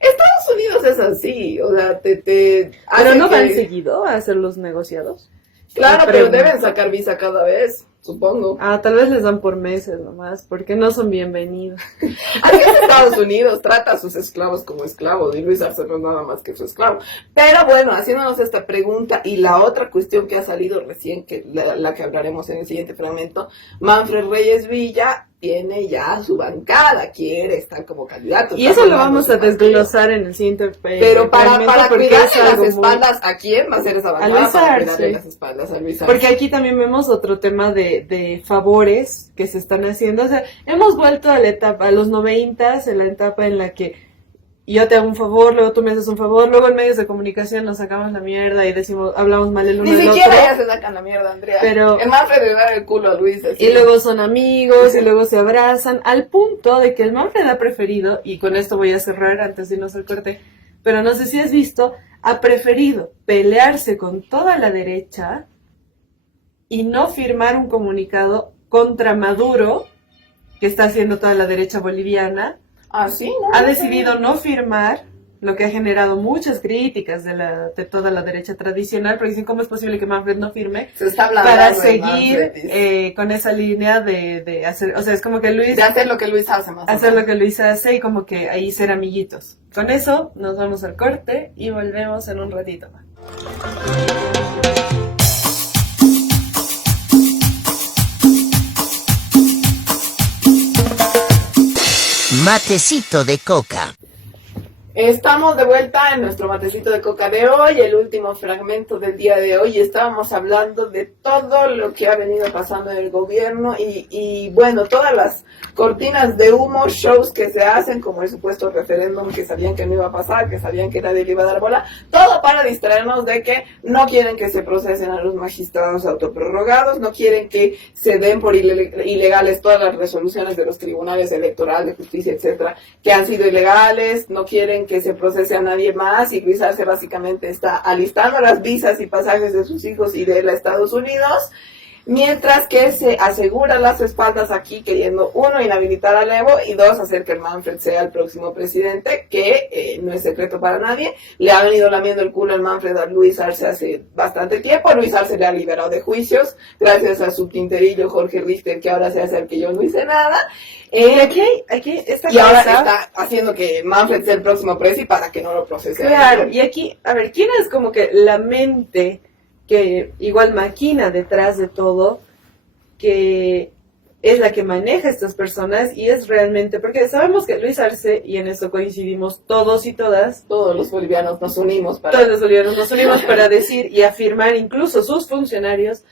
Estados Unidos es así, o sea, Pero no van seguido a hacer los negociados. Claro, pero deben sacar visa cada vez, supongo. Tal vez les dan por meses nomás, porque no son bienvenidos. Aquí en Estados Unidos trata a sus esclavos como esclavos, y Luis Arce no es nada más que su esclavo. Pero bueno, haciéndonos esta pregunta, y la otra cuestión que ha salido recién, que la que hablaremos en el siguiente fragmento, Manfred Reyes Villa tiene ya su bancada, quiere estar como candidato. Y eso lo vamos a desglosar en el siguiente pero para cuidarle las espaldas, muy... ¿a quién va a ser esa bancada? A Luis para Arce. cuidarle las espaldas a Luis Arce. Porque aquí también vemos otro tema de favores que se están haciendo. O sea, hemos vuelto a la etapa, a los 90s, en la etapa en la que yo te hago un favor, luego tú me haces un favor, luego en medios de comunicación nos sacamos la mierda y decimos, hablamos mal el uno del otro. Ni siquiera ya se sacan la mierda, Andrea. Pero el Manfred le da el culo a Luis. Así. Y luego son amigos, y luego se abrazan, al punto de que el Manfred ha preferido, y con esto voy a cerrar antes de irnos al corte, pero no sé si has visto, ha preferido pelearse con toda la derecha y no firmar un comunicado contra Maduro, que está haciendo toda la derecha boliviana. Ah, sí, ¿no? Ha decidido no firmar, lo que ha generado muchas críticas de toda la derecha tradicional, porque dicen, ¿cómo es posible que Manfred no firme? Se está hablando para seguir con esa línea de hacer, o sea, es como que Luis... De hacer lo que Luis hace más. Hacer lo que Luis hace y como que ahí ser amiguitos. Con eso nos vamos al corte y volvemos en un ratito más. Matecito de coca. Estamos de vuelta en nuestro matecito de coca de hoy, el último fragmento del día de hoy. Estábamos hablando de todo lo que ha venido pasando en el gobierno y bueno, todas las cortinas de humo, shows que se hacen, como el supuesto referéndum que sabían que no iba a pasar, que sabían que nadie le iba a dar bola, todo para distraernos de que no quieren que se procesen a los magistrados autoprorrogados, no quieren que se den por ilegales todas las resoluciones de los tribunales electorales, de justicia, etcétera, que han sido ilegales, no quieren que se procese a nadie más, y Luis Arce básicamente está alistando las visas y pasajes de sus hijos y de él a Estados Unidos, mientras que se asegura las espaldas aquí queriendo, uno, inhabilitar a Evo y dos, hacer que el Manfred sea el próximo presidente, que no es secreto para nadie. Le ha venido lamiendo el culo el Manfred a Luis Arce hace bastante tiempo. Luis Arce le ha liberado de juicios gracias a su tinterillo Jorge Richter, que ahora se hace el que yo no hice nada. Y aquí esta y ahora está haciendo que Manfred sea el próximo presi para que no lo procese. Claro, y aquí, a ver, ¿quién es como que la mente que igual maquina detrás de todo, que es la que maneja a estas personas? Y es realmente, porque sabemos que Luis Arce, y en eso coincidimos todos y todas, todos los bolivianos nos unimos para decir y afirmar, incluso sus funcionarios,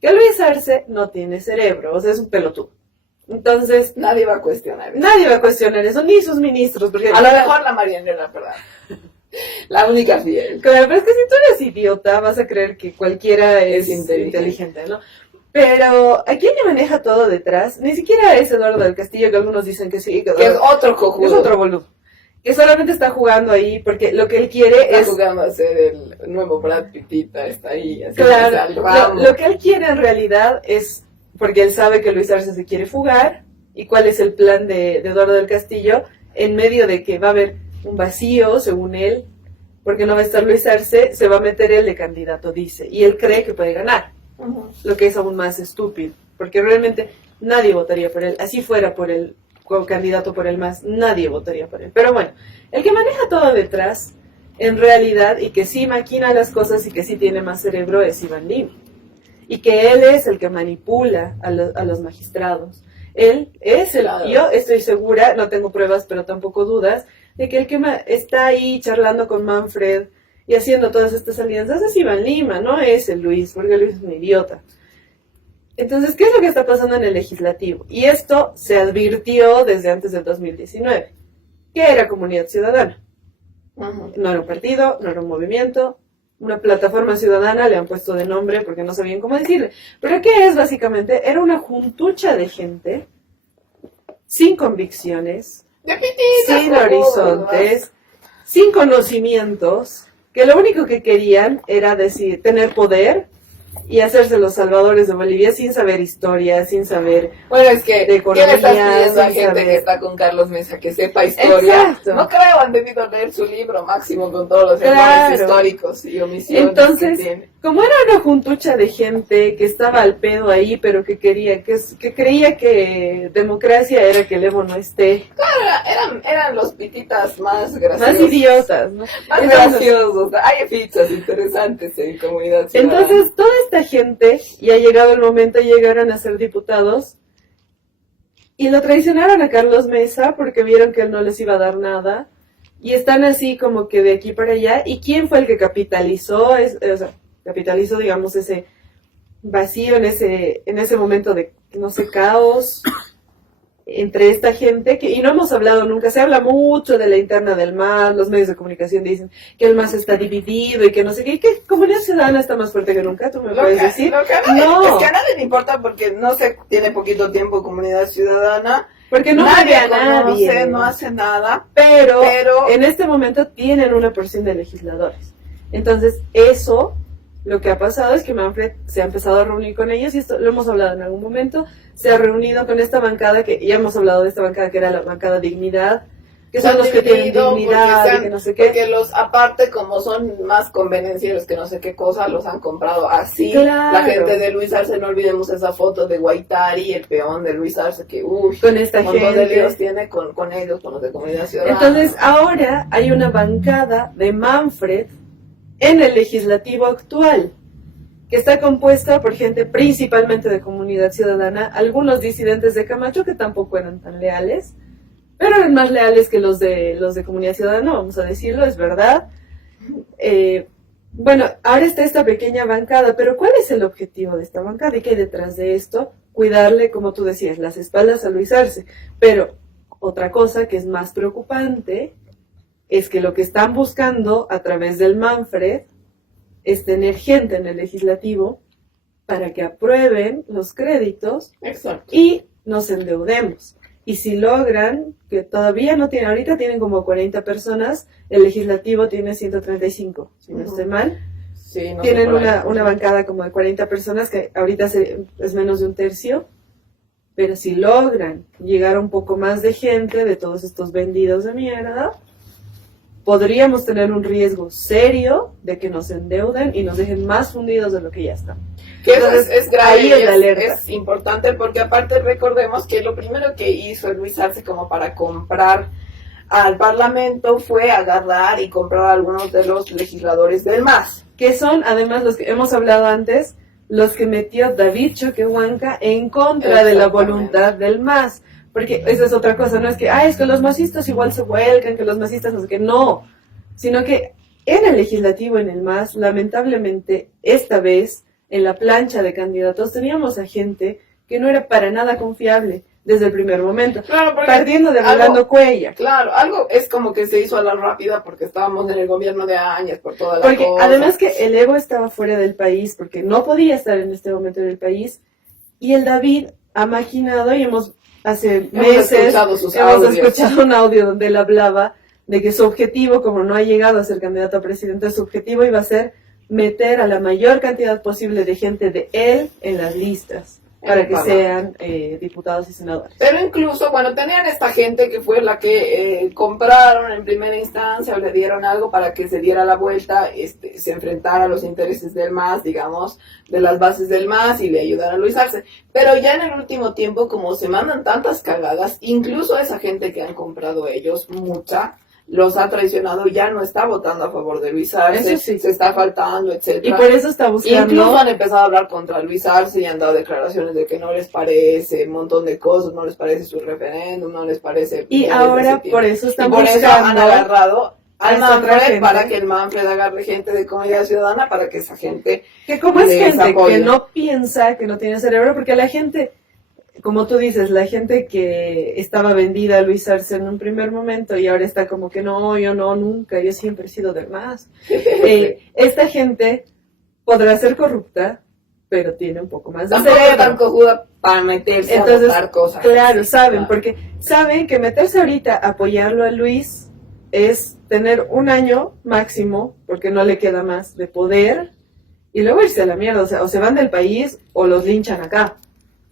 que Luis Arce no tiene cerebro, o sea, es un pelotudo. Entonces, nadie va a cuestionar eso, ni sus ministros, porque a lo mejor la Marianela, ¿verdad? La única fiel. Claro, pero es que si tú eres idiota, vas a creer que cualquiera es inteligente, ¿no? Pero ¿a quién le maneja todo detrás? Ni siquiera es Eduardo del Castillo, que algunos dicen que sí. Que es otro cojudo. Es otro boludo. Que solamente está jugando ahí porque lo que él quiere está jugando a ser el nuevo Brad Pittita, está ahí. Así claro, lo que él quiere en realidad es, porque él sabe que Luis Arce se quiere fugar, y cuál es el plan de Eduardo del Castillo, en medio de que va a haber un vacío, según él, porque no va a estar Luis Arce, se va a meter él de candidato, dice, y él cree que puede ganar, lo que es aún más estúpido, porque realmente nadie votaría por él, así fuera por el candidato por el MAS, nadie votaría por él. Pero bueno, el que maneja todo detrás, en realidad, y que sí maquina las cosas y que sí tiene más cerebro, es Iván Lima, y que él es el que manipula a los magistrados. Él es yo estoy segura, no tengo pruebas, pero tampoco dudas, de que el que está ahí charlando con Manfred y haciendo todas estas alianzas es Iván Lima, no es el Luis, porque Luis es un idiota. Entonces, ¿qué es lo que está pasando en el legislativo? Y esto se advirtió desde antes del 2019, que era Comunidad Ciudadana. No era un partido, no era un movimiento, una plataforma ciudadana, le han puesto de nombre porque no sabían cómo decirle. Pero ¿qué es básicamente? Era una juntucha de gente sin convicciones, sin horizontes, sin conocimientos, que lo único que querían era decir, tener poder y hacerse los salvadores de Bolivia sin saber historia, sin saber de economía. ¿Qué le estás pidiendo a gente que está con Carlos Mesa que sepa historia? Exacto. No creo, han debido leer su libro máximo con todos los errores históricos y omisiones. Entonces, que tiene. Como era una juntucha de gente que estaba al pedo ahí, pero que quería, que creía que democracia era que el Evo no esté. Claro, eran los pititas más graciosos. Más idiotas, ¿no? Más graciosos. Hay fichas interesantes en Comunidad Ciudadana. Entonces, toda esta gente, y ha llegado el momento, llegaron a ser diputados, y lo traicionaron a Carlos Mesa porque vieron que él no les iba a dar nada, y están así como que de aquí para allá. ¿Y quién fue el que capitalizó? Capitalizó, digamos, ese vacío en ese momento de, no sé, caos entre esta gente, y no hemos hablado nunca, se habla mucho de la interna del MAS, los medios de comunicación dicen que el MAS está dividido y que no sé qué, y que Comunidad Ciudadana está más fuerte que nunca, ¿tú me puedes decir? No. Es que a nadie le importa porque no se tiene poquito tiempo Comunidad Ciudadana, porque no nadie a nadie, no hace nada, pero en este momento tienen una porción de legisladores. Entonces, eso, lo que ha pasado es que Manfred se ha empezado a reunir con ellos, y esto lo hemos hablado en algún momento, se ha reunido con esta bancada, que ya hemos hablado de esta bancada, que era la bancada Dignidad, que son los que tienen dignidad, que no sé qué. Porque los, aparte, como son más convenencieros que no sé qué cosa, los han comprado así. Claro. La gente de Luis Arce, no olvidemos esa foto de Guaitari, el peón de Luis Arce, que con esta un montón de líos tiene con ellos, con los de Comunidad Ciudadana. Entonces, ahora hay una bancada de Manfred en el legislativo actual, que está compuesta por gente principalmente de Comunidad Ciudadana, algunos disidentes de Camacho que tampoco eran tan leales, pero eran más leales que los de Comunidad Ciudadana, vamos a decirlo, es verdad. Bueno, ahora está esta pequeña bancada, pero ¿cuál es el objetivo de esta bancada y qué hay detrás de esto? Cuidarle, como tú decías, las espaldas a Luis Arce. Pero otra cosa que es más preocupante es que lo que están buscando a través del Manfred es tener gente en el legislativo para que aprueben los créditos. Exacto. Y nos endeudemos. Y si logran, que todavía no tienen, ahorita tienen como 40 personas, el legislativo tiene 135, si no estoy mal. Sí, no Tienen sé por ahí. una bancada como de 40 personas, que ahorita es menos de un tercio. Pero si logran llegar a un poco más de gente, de todos estos vendidos de mierda, podríamos tener un riesgo serio de que nos endeuden y nos dejen más fundidos de lo que ya están. Que eso es grave, ahí es la alerta. es importante porque aparte recordemos que lo primero que hizo Luis Arce como para comprar al Parlamento fue agarrar y comprar a algunos de los legisladores del MAS. Que son además los que hemos hablado antes, los que metió David Choquehuanca en contra de la voluntad del MAS. Porque esa es otra cosa, no es que, es que los masistas igual se vuelcan, que los masistas no sé qué, no. Sino que en el legislativo, en el MAS, lamentablemente, esta vez, en la plancha de candidatos, teníamos a gente que no era para nada confiable desde el primer momento. Claro, partiendo de Rolando Cuellar. Claro, algo es como que se hizo a la rápida porque estábamos en el gobierno de Áñez por toda la Porque cosa. además que el Evo estaba fuera del país, porque no podía estar en este momento en el país, y el David ha maquinado y hace meses hemos escuchado un audio donde él hablaba de que su objetivo, como no ha llegado a ser candidato a presidente, su objetivo iba a ser meter a la mayor cantidad posible de gente de él en las listas para que sean diputados y senadores. Pero incluso cuando tenían esta gente que fue la que compraron en primera instancia o le dieron algo para que se diera la vuelta, se enfrentara a los intereses del MAS, digamos, de las bases del MAS y le ayudara a Luis Arce. Pero ya en el último tiempo, como se mandan tantas cagadas, incluso esa gente que han comprado ellos, mucha, los ha traicionado, ya no está votando a favor de Luis Arce, Eso sí. se está faltando, etcétera. Y por eso está buscando... Incluso han empezado a hablar contra Luis Arce y han dado declaraciones de que no les parece un montón de cosas, no les parece su referéndum, no les parece... Y ahora por eso están buscando... por eso han agarrado al Manfred gente. para que el Manfred agarre gente de Comunidad Ciudadana para que esa gente... Que como es gente apoye. que no piensa, que no tiene cerebro, porque la gente... Como tú dices, la gente que estaba vendida a Luis Arce en un primer momento y ahora está como que no, yo no, nunca, yo siempre he sido del MAS. Esta gente podrá ser corrupta, pero tiene un poco más de Tampoco cerebro. tan cojuda para meterse Entonces, a votar cosas. claro, así, saben, claro. porque saben que meterse ahorita a apoyarlo a Luis es tener un año máximo, porque no le queda más, de poder, y luego irse a la mierda, o se van del país o los linchan acá.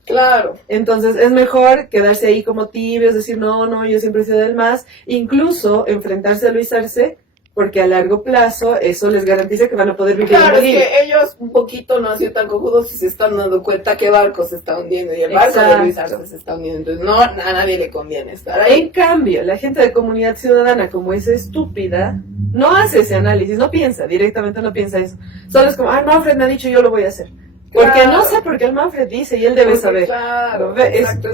Claro. Entonces es mejor quedarse ahí como tibios, decir no, yo siempre he sido del MAS, incluso enfrentarse a Luis Arce, porque a largo plazo eso les garantiza que van a poder vivir Claro, es en que ellos un poquito no han sido tan cojudos y se están dando cuenta que barco se está hundiendo y el barco de Luis Arce se está hundiendo, entonces no, a nadie le conviene estar ahí. En cambio, la gente de Comunidad Ciudadana, como es estúpida, no hace ese análisis, no piensa, directamente no piensa eso. Solo es como, Manfred me ha dicho, yo lo voy a hacer. Porque Claro. no sé por qué el Manfred dice y él debe saber. Claro, Es- exacto.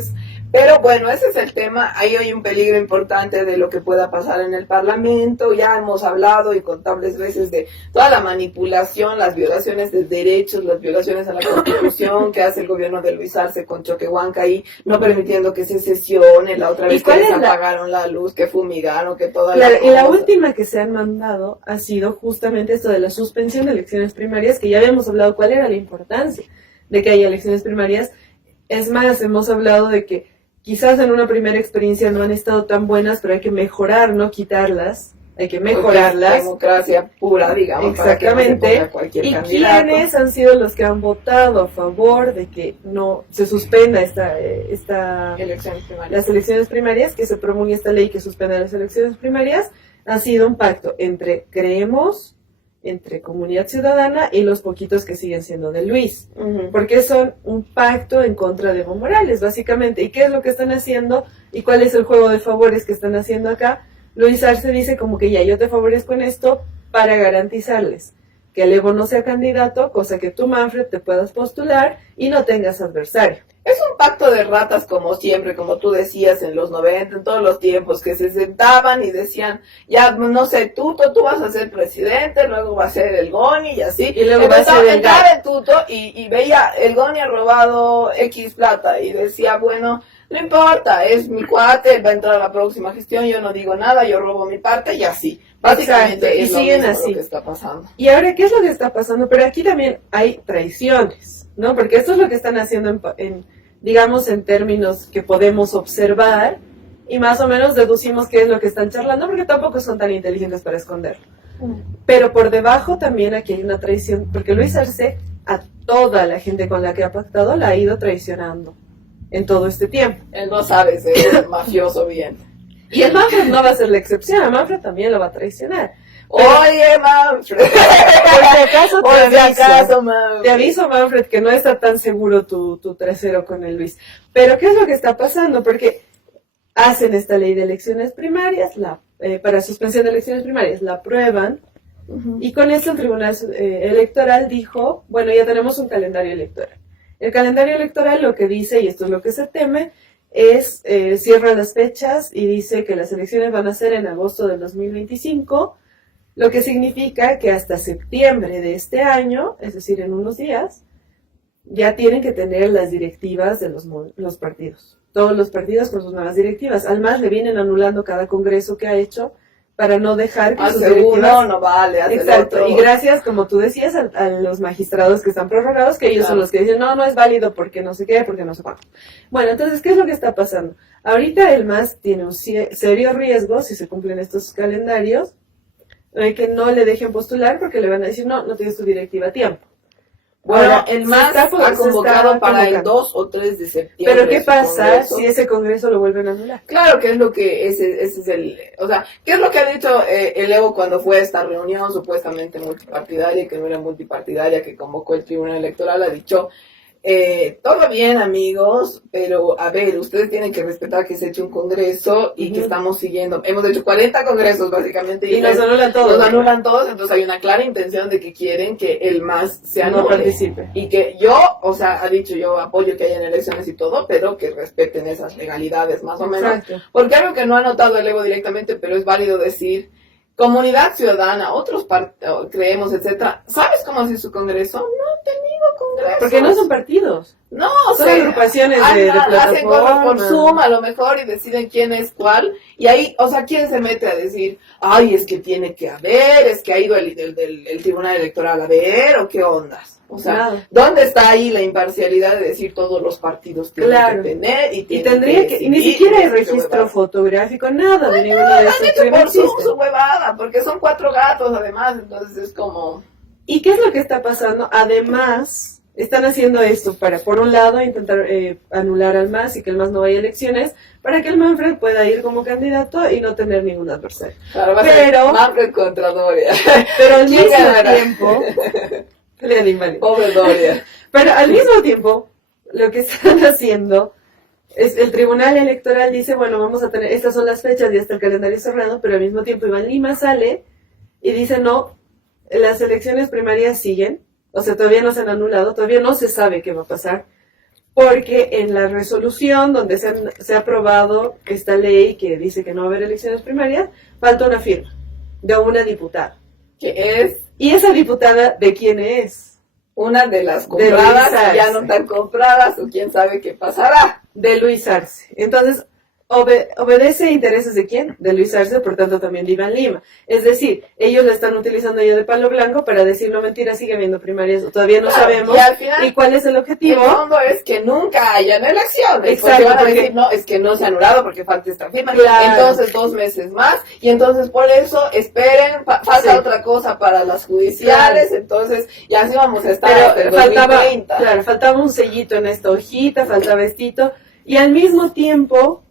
Pero bueno, ese es el tema. Ahí hay un peligro importante de lo que pueda pasar en el Parlamento. Ya hemos hablado incontables veces de toda la manipulación, las violaciones de derechos, las violaciones a la Constitución que hace el gobierno de Luis Arce con Choquehuanca ahí, no permitiendo que se sesione. La otra ¿Y vez que cuál les es la- apagaron la luz, que fumigaron, que toda Claro, la y la cosa. última que se han mandado ha sido justamente esto de la suspensión de elecciones primarias, que ya habíamos hablado cuál era la importancia de que haya elecciones primarias. Es más, hemos hablado de que quizás en una primera experiencia no han estado tan buenas, pero hay que mejorar, no quitarlas, hay que mejorarlas. Porque es democracia pura, digamos, para que no se Exactamente. ponga cualquier ¿Y candidato. quiénes han sido los que han votado a favor de que no se suspenda esta Elecciones primarias. las elecciones primarias, que se promulgue esta ley que suspenda las elecciones primarias? Ha sido un pacto entre Creemos, entre Comunidad Ciudadana y los poquitos que siguen siendo de Luis, Ujú. porque son un pacto en contra de Evo Morales, básicamente. ¿Y qué es lo que están haciendo? ¿Y cuál es el juego de favores que están haciendo acá? Luis Arce dice como que ya yo te favorezco en esto para garantizarles que el Evo no sea candidato, cosa que tú, Manfred, te puedas postular y no tengas adversario. Es un pacto de ratas como siempre, como tú decías en los 90, en todos los tiempos, que se sentaban y decían, ya, no sé, Tuto, vas a ser presidente, luego va a ser el Goni y así. Y luego va a ser entraba en Tuto y veía, el Goni ha robado X plata y decía, bueno, no importa, es mi cuate, él va a entrar a la próxima gestión, yo no digo nada, yo robo mi parte y así. Básicamente exacto, y es lo siguen mismo así. lo que está pasando. Y ahora, ¿qué es lo que está pasando? Pero aquí también hay traiciones, ¿no? Porque esto es lo que están haciendo digamos, en términos que podemos observar y más o menos deducimos qué es lo que están charlando, porque tampoco son tan inteligentes para esconderlo. Pero por debajo también aquí hay una traición, porque Luis Arce a toda la gente con la que ha pactado la ha ido traicionando en todo este tiempo. Él no sabe ser mafioso bien. Y el Manfred no va a ser la excepción, a Manfred también lo va a traicionar. Oye, Manfred. Por si acaso Manfred. te aviso, Manfred, que no está tan seguro tu trasero con el Luis. Pero, ¿qué es lo que está pasando? Porque hacen esta ley de elecciones primarias, para suspensión de elecciones primarias, la aprueban, y con esto el Tribunal Electoral dijo, bueno, ya tenemos un calendario electoral. El calendario electoral lo que dice, y esto es lo que se teme, es cierra las fechas y dice que las elecciones van a ser en agosto del 2025, lo que significa que hasta septiembre de este año, es decir, en unos días, ya tienen que tener las directivas de los partidos. Todos los partidos con sus nuevas directivas. Además, le vienen anulando cada congreso que ha hecho para no dejar que sus directivas... no vale, exacto, y gracias, como tú decías, a los magistrados que están prorrogados, que ellos son los que dicen, no es válido porque no sé qué, porque no sé cuánto. Bueno, entonces, ¿qué es lo que está pasando? Ahorita el MAS tiene un serio riesgo, si se cumplen estos calendarios, que no le dejen postular porque le van a decir, no tienes tu directiva a tiempo. Bueno, ahora, el MAS ha convocado para el 2 o 3 de septiembre. Pero ¿qué pasa si ese congreso lo vuelven a anular? Claro que es lo que, ese es el, o sea, ¿qué es lo que ha dicho el Evo cuando fue a esta reunión supuestamente multipartidaria, que no era multipartidaria, que convocó el Tribunal Electoral? Ha dicho, todo bien, amigos, pero a ver, ustedes tienen que respetar que se ha hecho un congreso y que estamos siguiendo, hemos hecho 40 congresos básicamente y nos anulan todos. Nos anulan todos, entonces hay una clara intención de que quieren que el MAS se anule. No participe. Y que yo, o sea, ha dicho, yo apoyo que hayan elecciones y todo, pero que respeten esas legalidades más o menos. Exacto. Porque algo que no ha notado el Evo directamente, pero es válido decir, comunidad ciudadana, otros creemos, etcétera. ¿Sabes cómo hace su congreso? No han tenido congresos. Porque no son partidos. No, son agrupaciones de plataforma. Hacen cosas por Zoom a lo mejor y deciden quién es cuál. Y ahí, o sea, ¿quién se mete a decir, ay, es que tiene que haber, es que ha ido el Tribunal Electoral a ver, o qué ondas? O sea, claro. ¿Dónde está ahí la imparcialidad de decir todos los partidos tienen que tener? Y tendría que, y ni siquiera hay registro fotográfico, nada de ninguna de esas cosas. Por Zoom su huevada, porque son 4 gatos además, entonces es como... ¿Y qué es lo que está pasando? Además, están haciendo esto para, por un lado, intentar anular al MAS y que el MAS no vaya a elecciones, para que el Manfred pueda ir como candidato y no tener ningún adversario. Claro, pero Manfred contra Doria. Pero al mismo tiempo... Pobre Doria. Pero al mismo tiempo, lo que están haciendo es el Tribunal Electoral dice, bueno, vamos a tener, estas son las fechas y hasta el calendario cerrado, pero al mismo tiempo Iván Lima sale y dice, no, las elecciones primarias siguen, o sea, todavía no se han anulado, todavía no se sabe qué va a pasar, porque en la resolución donde se ha aprobado esta ley que dice que no va a haber elecciones primarias, falta una firma de una diputada. ¿Qué es? ¿Y esa diputada de quién es? Una de las compradas, ya no están compradas, o quién sabe qué pasará. De Luis Arce. Entonces, obedece a intereses de quién? De Luis Arce, por tanto también de Iván Lima. Es decir, ellos la están utilizando ya de palo blanco para decir, no mentira, sigue habiendo primarias, todavía no sabemos. Y al final, ¿y cuál es el objetivo? El fondo es que nunca hayan elecciones. Exacto. Porque van a decir, no, es que no se ha anulado porque falta esta firma. Claro. Entonces 2 meses más. Y entonces por eso, esperen, falta otra cosa para las judiciales. Claro. Entonces, y así vamos a estar hasta el 2030. Claro, faltaba un sellito en esta hojita, faltaba estito. Y al mismo tiempo...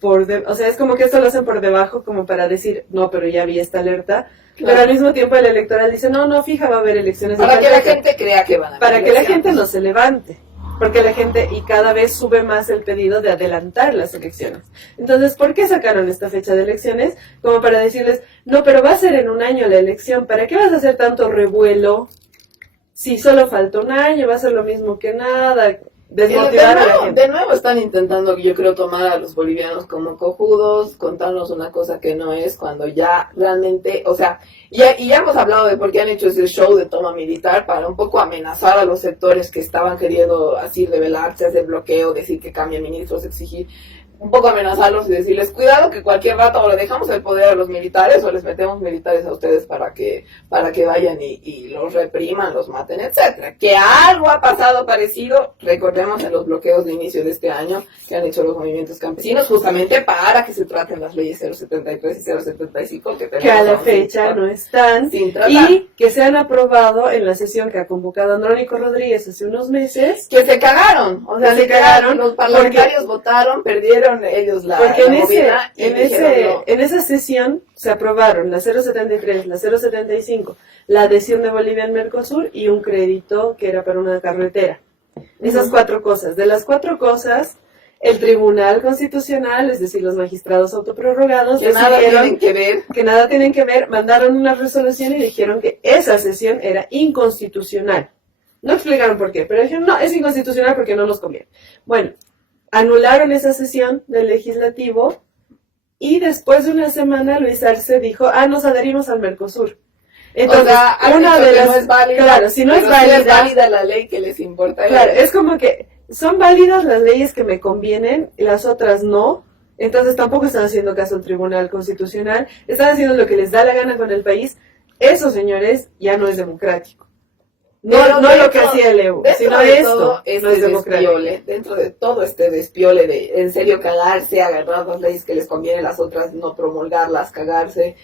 o sea, es como que esto lo hacen por debajo como para decir, no, pero ya vi esta alerta, claro. Pero al mismo tiempo el electoral dice, no, fija, va a haber elecciones. Para que la gente crea que van a haber para que la gente no se levante, porque la gente, y cada vez sube más el pedido de adelantar las elecciones. Entonces, ¿por qué sacaron esta fecha de elecciones? Como para decirles, no, pero va a ser en un año la elección, ¿para qué vas a hacer tanto revuelo? Si solo falta un año, va a ser lo mismo que nada. desmotivar a la gente. De nuevo están intentando, yo creo, tomar a los bolivianos como cojudos, contarnos una cosa que no es, cuando ya realmente, o sea, ya hemos hablado de por qué han hecho ese show de toma militar para un poco amenazar a los sectores que estaban queriendo así rebelarse, hacer bloqueo, decir que cambien ministros, exigir, un poco amenazarlos y decirles, cuidado que cualquier rato o le dejamos el poder a los militares o les metemos militares a ustedes para que vayan y los repriman, los maten, etcétera. Que algo ha pasado parecido, recordemos en los bloqueos de inicio de este año que han hecho los movimientos campesinos justamente para que se traten las leyes 073 y 075 que tenemos. Que a la fecha no están y que se han aprobado en la sesión que ha convocado Andrónico Rodríguez hace unos meses. Que se cagaron, o sea, se cagaron, los parlamentarios votaron, perdieron ellos la porque no. en esa sesión se aprobaron la 073, la 075, la adhesión de Bolivia al Mercosur y un crédito que era para una carretera. Esas 4 cosas. De las 4 cosas, el Tribunal Constitucional, es decir, los magistrados autoprorrogados, que nada tienen que ver, mandaron una resolución y dijeron que esa sesión era inconstitucional. No explicaron por qué, pero dijeron, no, es inconstitucional porque no nos conviene. Bueno, anularon esa sesión del legislativo y después de una semana Luis Arce dijo, nos adherimos al Mercosur. Entonces, o sea, una de las, no es válida, claro, si no es válida la ley que les importa. Claro, es como que son válidas las leyes que me convienen y las otras no. Entonces tampoco están haciendo caso al Tribunal Constitucional, están haciendo lo que les da la gana con el país. Eso, señores, ya no es democrático. No lo que hacía el EU, sino esto no es democrático. Dentro de todo este despiole de en serio cagarse, agarrar las leyes que les conviene, las otras no promulgarlas, cagarse,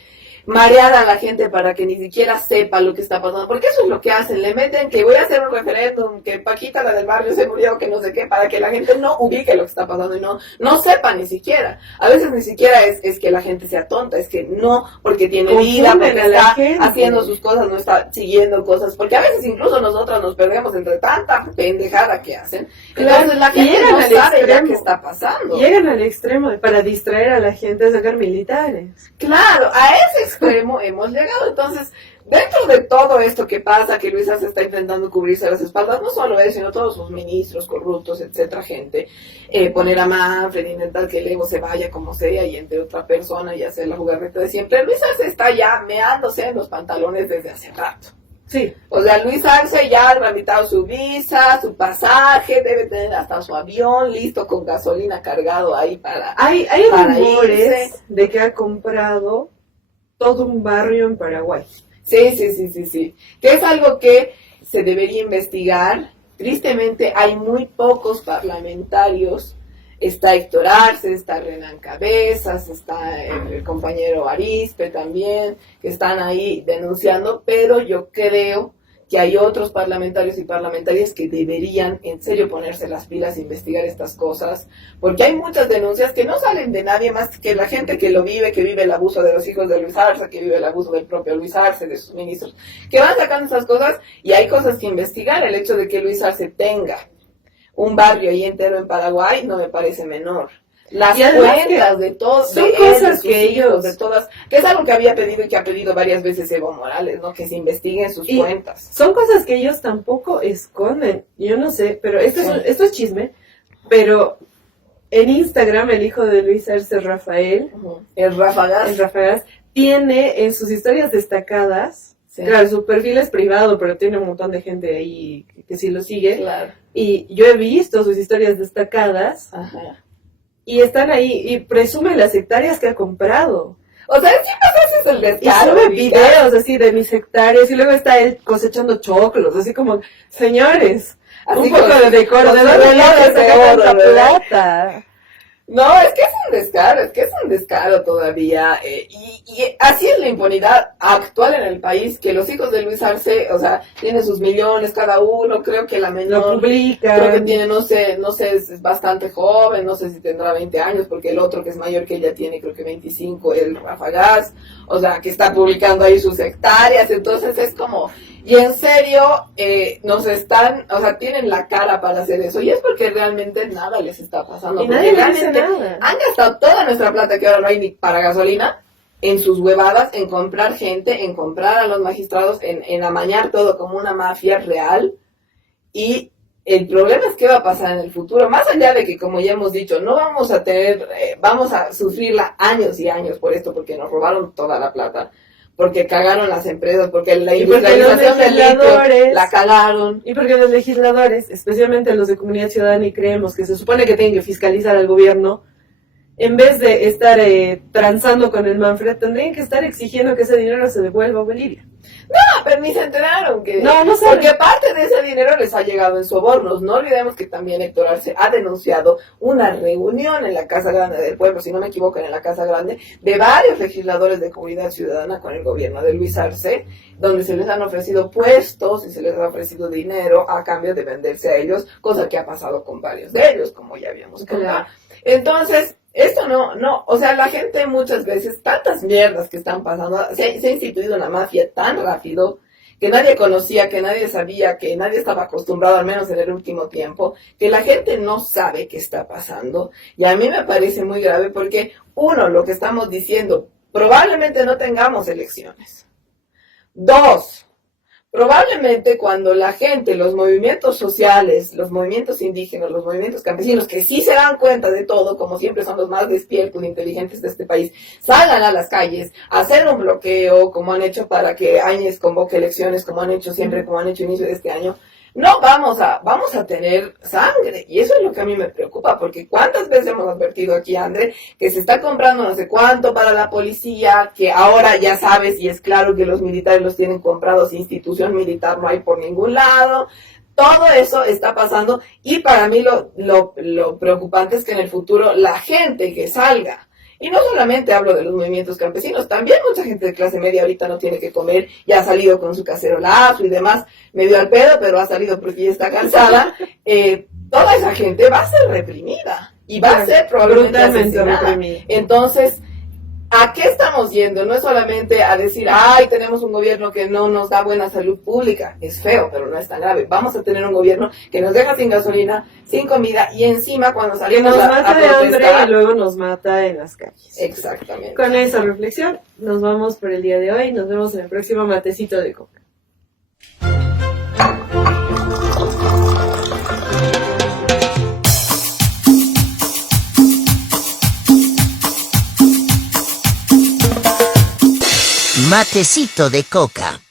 marear a la gente para que ni siquiera sepa lo que está pasando, porque eso es lo que hacen, le meten que voy a hacer un referéndum, que Paquita la del barrio se murió, que no sé qué, para que la gente no ubique lo que está pasando y no sepa ni siquiera. A veces ni siquiera es que la gente sea tonta, es que no, porque tiene vida, porque está haciendo sus cosas, no está siguiendo cosas, porque a veces incluso nosotros nos perdemos entre tanta pendejada que hacen. Entonces la gente no sabe ya qué está pasando. Llegan al extremo para distraer a la gente a sacar militares. Claro, a ese extremo hemos llegado. Entonces, dentro de todo esto que pasa, que Luis Arce está intentando cubrirse las espaldas, no solo él, sino todos sus ministros corruptos, etcétera, gente, poner a Manfred, intentar que el Evo se vaya como sea y entre otra persona y hacer la jugarreta de siempre. Luis Arce está ya meándose en los pantalones desde hace rato. Sí. O sea, Luis Arce ya ha tramitado su visa, su pasaje, debe tener hasta su avión listo con gasolina cargado ahí para Hay para rumores irse. de que ha comprado todo un barrio en Paraguay. Sí. Que es algo que se debería investigar. Tristemente hay muy pocos parlamentarios. Está Héctor Arce, está Renan Cabezas, está el compañero Arispe también, que están ahí denunciando, pero yo creo que hay otros parlamentarios y parlamentarias que deberían en serio ponerse las pilas e investigar estas cosas, porque hay muchas denuncias que no salen de nadie más que la gente que lo vive, que vive el abuso de los hijos de Luis Arce, que vive el abuso del propio Luis Arce, de sus ministros, que van sacando esas cosas y hay cosas que investigar. El hecho de que Luis Arce tenga un barrio ahí entero en Paraguay no me parece menor. Las cuentas de todos, son cosas que ellos, de todas, que es algo que había pedido y que ha pedido varias veces Evo Morales, ¿no? Que se investiguen sus cuentas. Son cosas que ellos tampoco esconden. Yo no sé, pero esto es chisme, pero en Instagram el hijo de Luis Arce, Rafael, el Rafagas, tiene en sus historias destacadas, claro, su perfil es privado, pero tiene un montón de gente ahí que sí lo sigue. Claro. Y yo he visto sus historias destacadas. Ajá. Y están ahí y presume las hectáreas que ha comprado. O sea, siempre haces el descaro. Y sube videos así de mis hectáreas y luego está él cosechando choclos, así como, señores, así un poco de decoro, ¿de dónde sacar tanta plata? No, es que es un descaro todavía, y así es la impunidad actual en el país, que los hijos de Luis Arce, o sea, tienen sus millones cada uno, creo que la menor, lo publican, creo que tiene, no sé, es bastante joven, no sé si tendrá 20 años, porque el otro que es mayor que ella tiene creo que 25, el Rafa Gas, o sea, que está publicando ahí sus hectáreas, entonces es como... Y en serio, o sea, tienen la cara para hacer eso. Y es porque realmente nada les está pasando. Y nadie les dice nada. Han gastado toda nuestra plata, que ahora no hay ni para gasolina, en sus huevadas, en comprar gente, en comprar a los magistrados, en amañar todo como una mafia real. Y El problema es qué va a pasar en el futuro, más allá de que, como ya hemos dicho, no vamos a tener, vamos a sufrirla años y años por esto, porque nos robaron toda la plata, porque cagaron las empresas, porque la industrialización del litio la cagaron. Y porque los legisladores, especialmente los de Comunidad Ciudadana, y creemos que se supone que tienen que fiscalizar al gobierno, en vez de estar transando con el Manfred, tendrían que estar exigiendo que ese dinero se devuelva a Bolivia. No, pero ni se enteraron que... No sé. Porque parte de ese dinero les ha llegado en sobornos. No olvidemos que también Héctor Arce ha denunciado una reunión en la Casa Grande del Pueblo, si no me equivoco, en la Casa Grande, de varios legisladores de Comunidad Ciudadana con el gobierno de Luis Arce, donde se les han ofrecido puestos y se les ha ofrecido dinero a cambio de venderse a ellos, cosa que ha pasado con varios de ellos, como ya habíamos contado. Entonces... esto no, o sea, la gente muchas veces, tantas mierdas que están pasando, se ha instituido una mafia tan rápido, que nadie conocía, que nadie sabía, que nadie estaba acostumbrado, al menos en el último tiempo, que la gente no sabe qué está pasando, y a mí me parece muy grave porque, uno, lo que estamos diciendo, probablemente no tengamos elecciones. Dos, probablemente cuando la gente, los movimientos sociales, los movimientos indígenas, los movimientos campesinos, que sí se dan cuenta de todo, como siempre son los más despiertos e inteligentes de este país, salgan a las calles a hacer un bloqueo, como han hecho para que Áñez convoque elecciones, como han hecho siempre, como han hecho inicio de este año, no vamos a tener sangre. Y eso es lo que a mí me preocupa, porque cuántas veces hemos advertido aquí, André, que se está comprando no sé cuánto para la policía, que ahora ya sabes y es claro que los militares los tienen comprados, institución militar no hay por ningún lado. Todo eso está pasando y para mí lo preocupante es que en el futuro la gente que salga, y no solamente hablo de los movimientos campesinos, también mucha gente de clase media ahorita no tiene que comer, ya ha salido con su cacerolazo y demás, medio al pedo, pero ha salido porque ya está cansada. Toda esa gente va a ser reprimida y va a ser probablemente asesinada. Entonces, ¿a qué estamos yendo? No es solamente a decir, ay, tenemos un gobierno que no nos da buena salud pública. Es feo, pero no es tan grave. Vamos a tener un gobierno que nos deja sin gasolina, sin comida, y encima cuando salimos a mata de hambre y luego nos mata en las calles. Exactamente. Con esa reflexión, nos vamos por el día de hoy. Nos vemos en el próximo matecito de coca. Matecito de coca.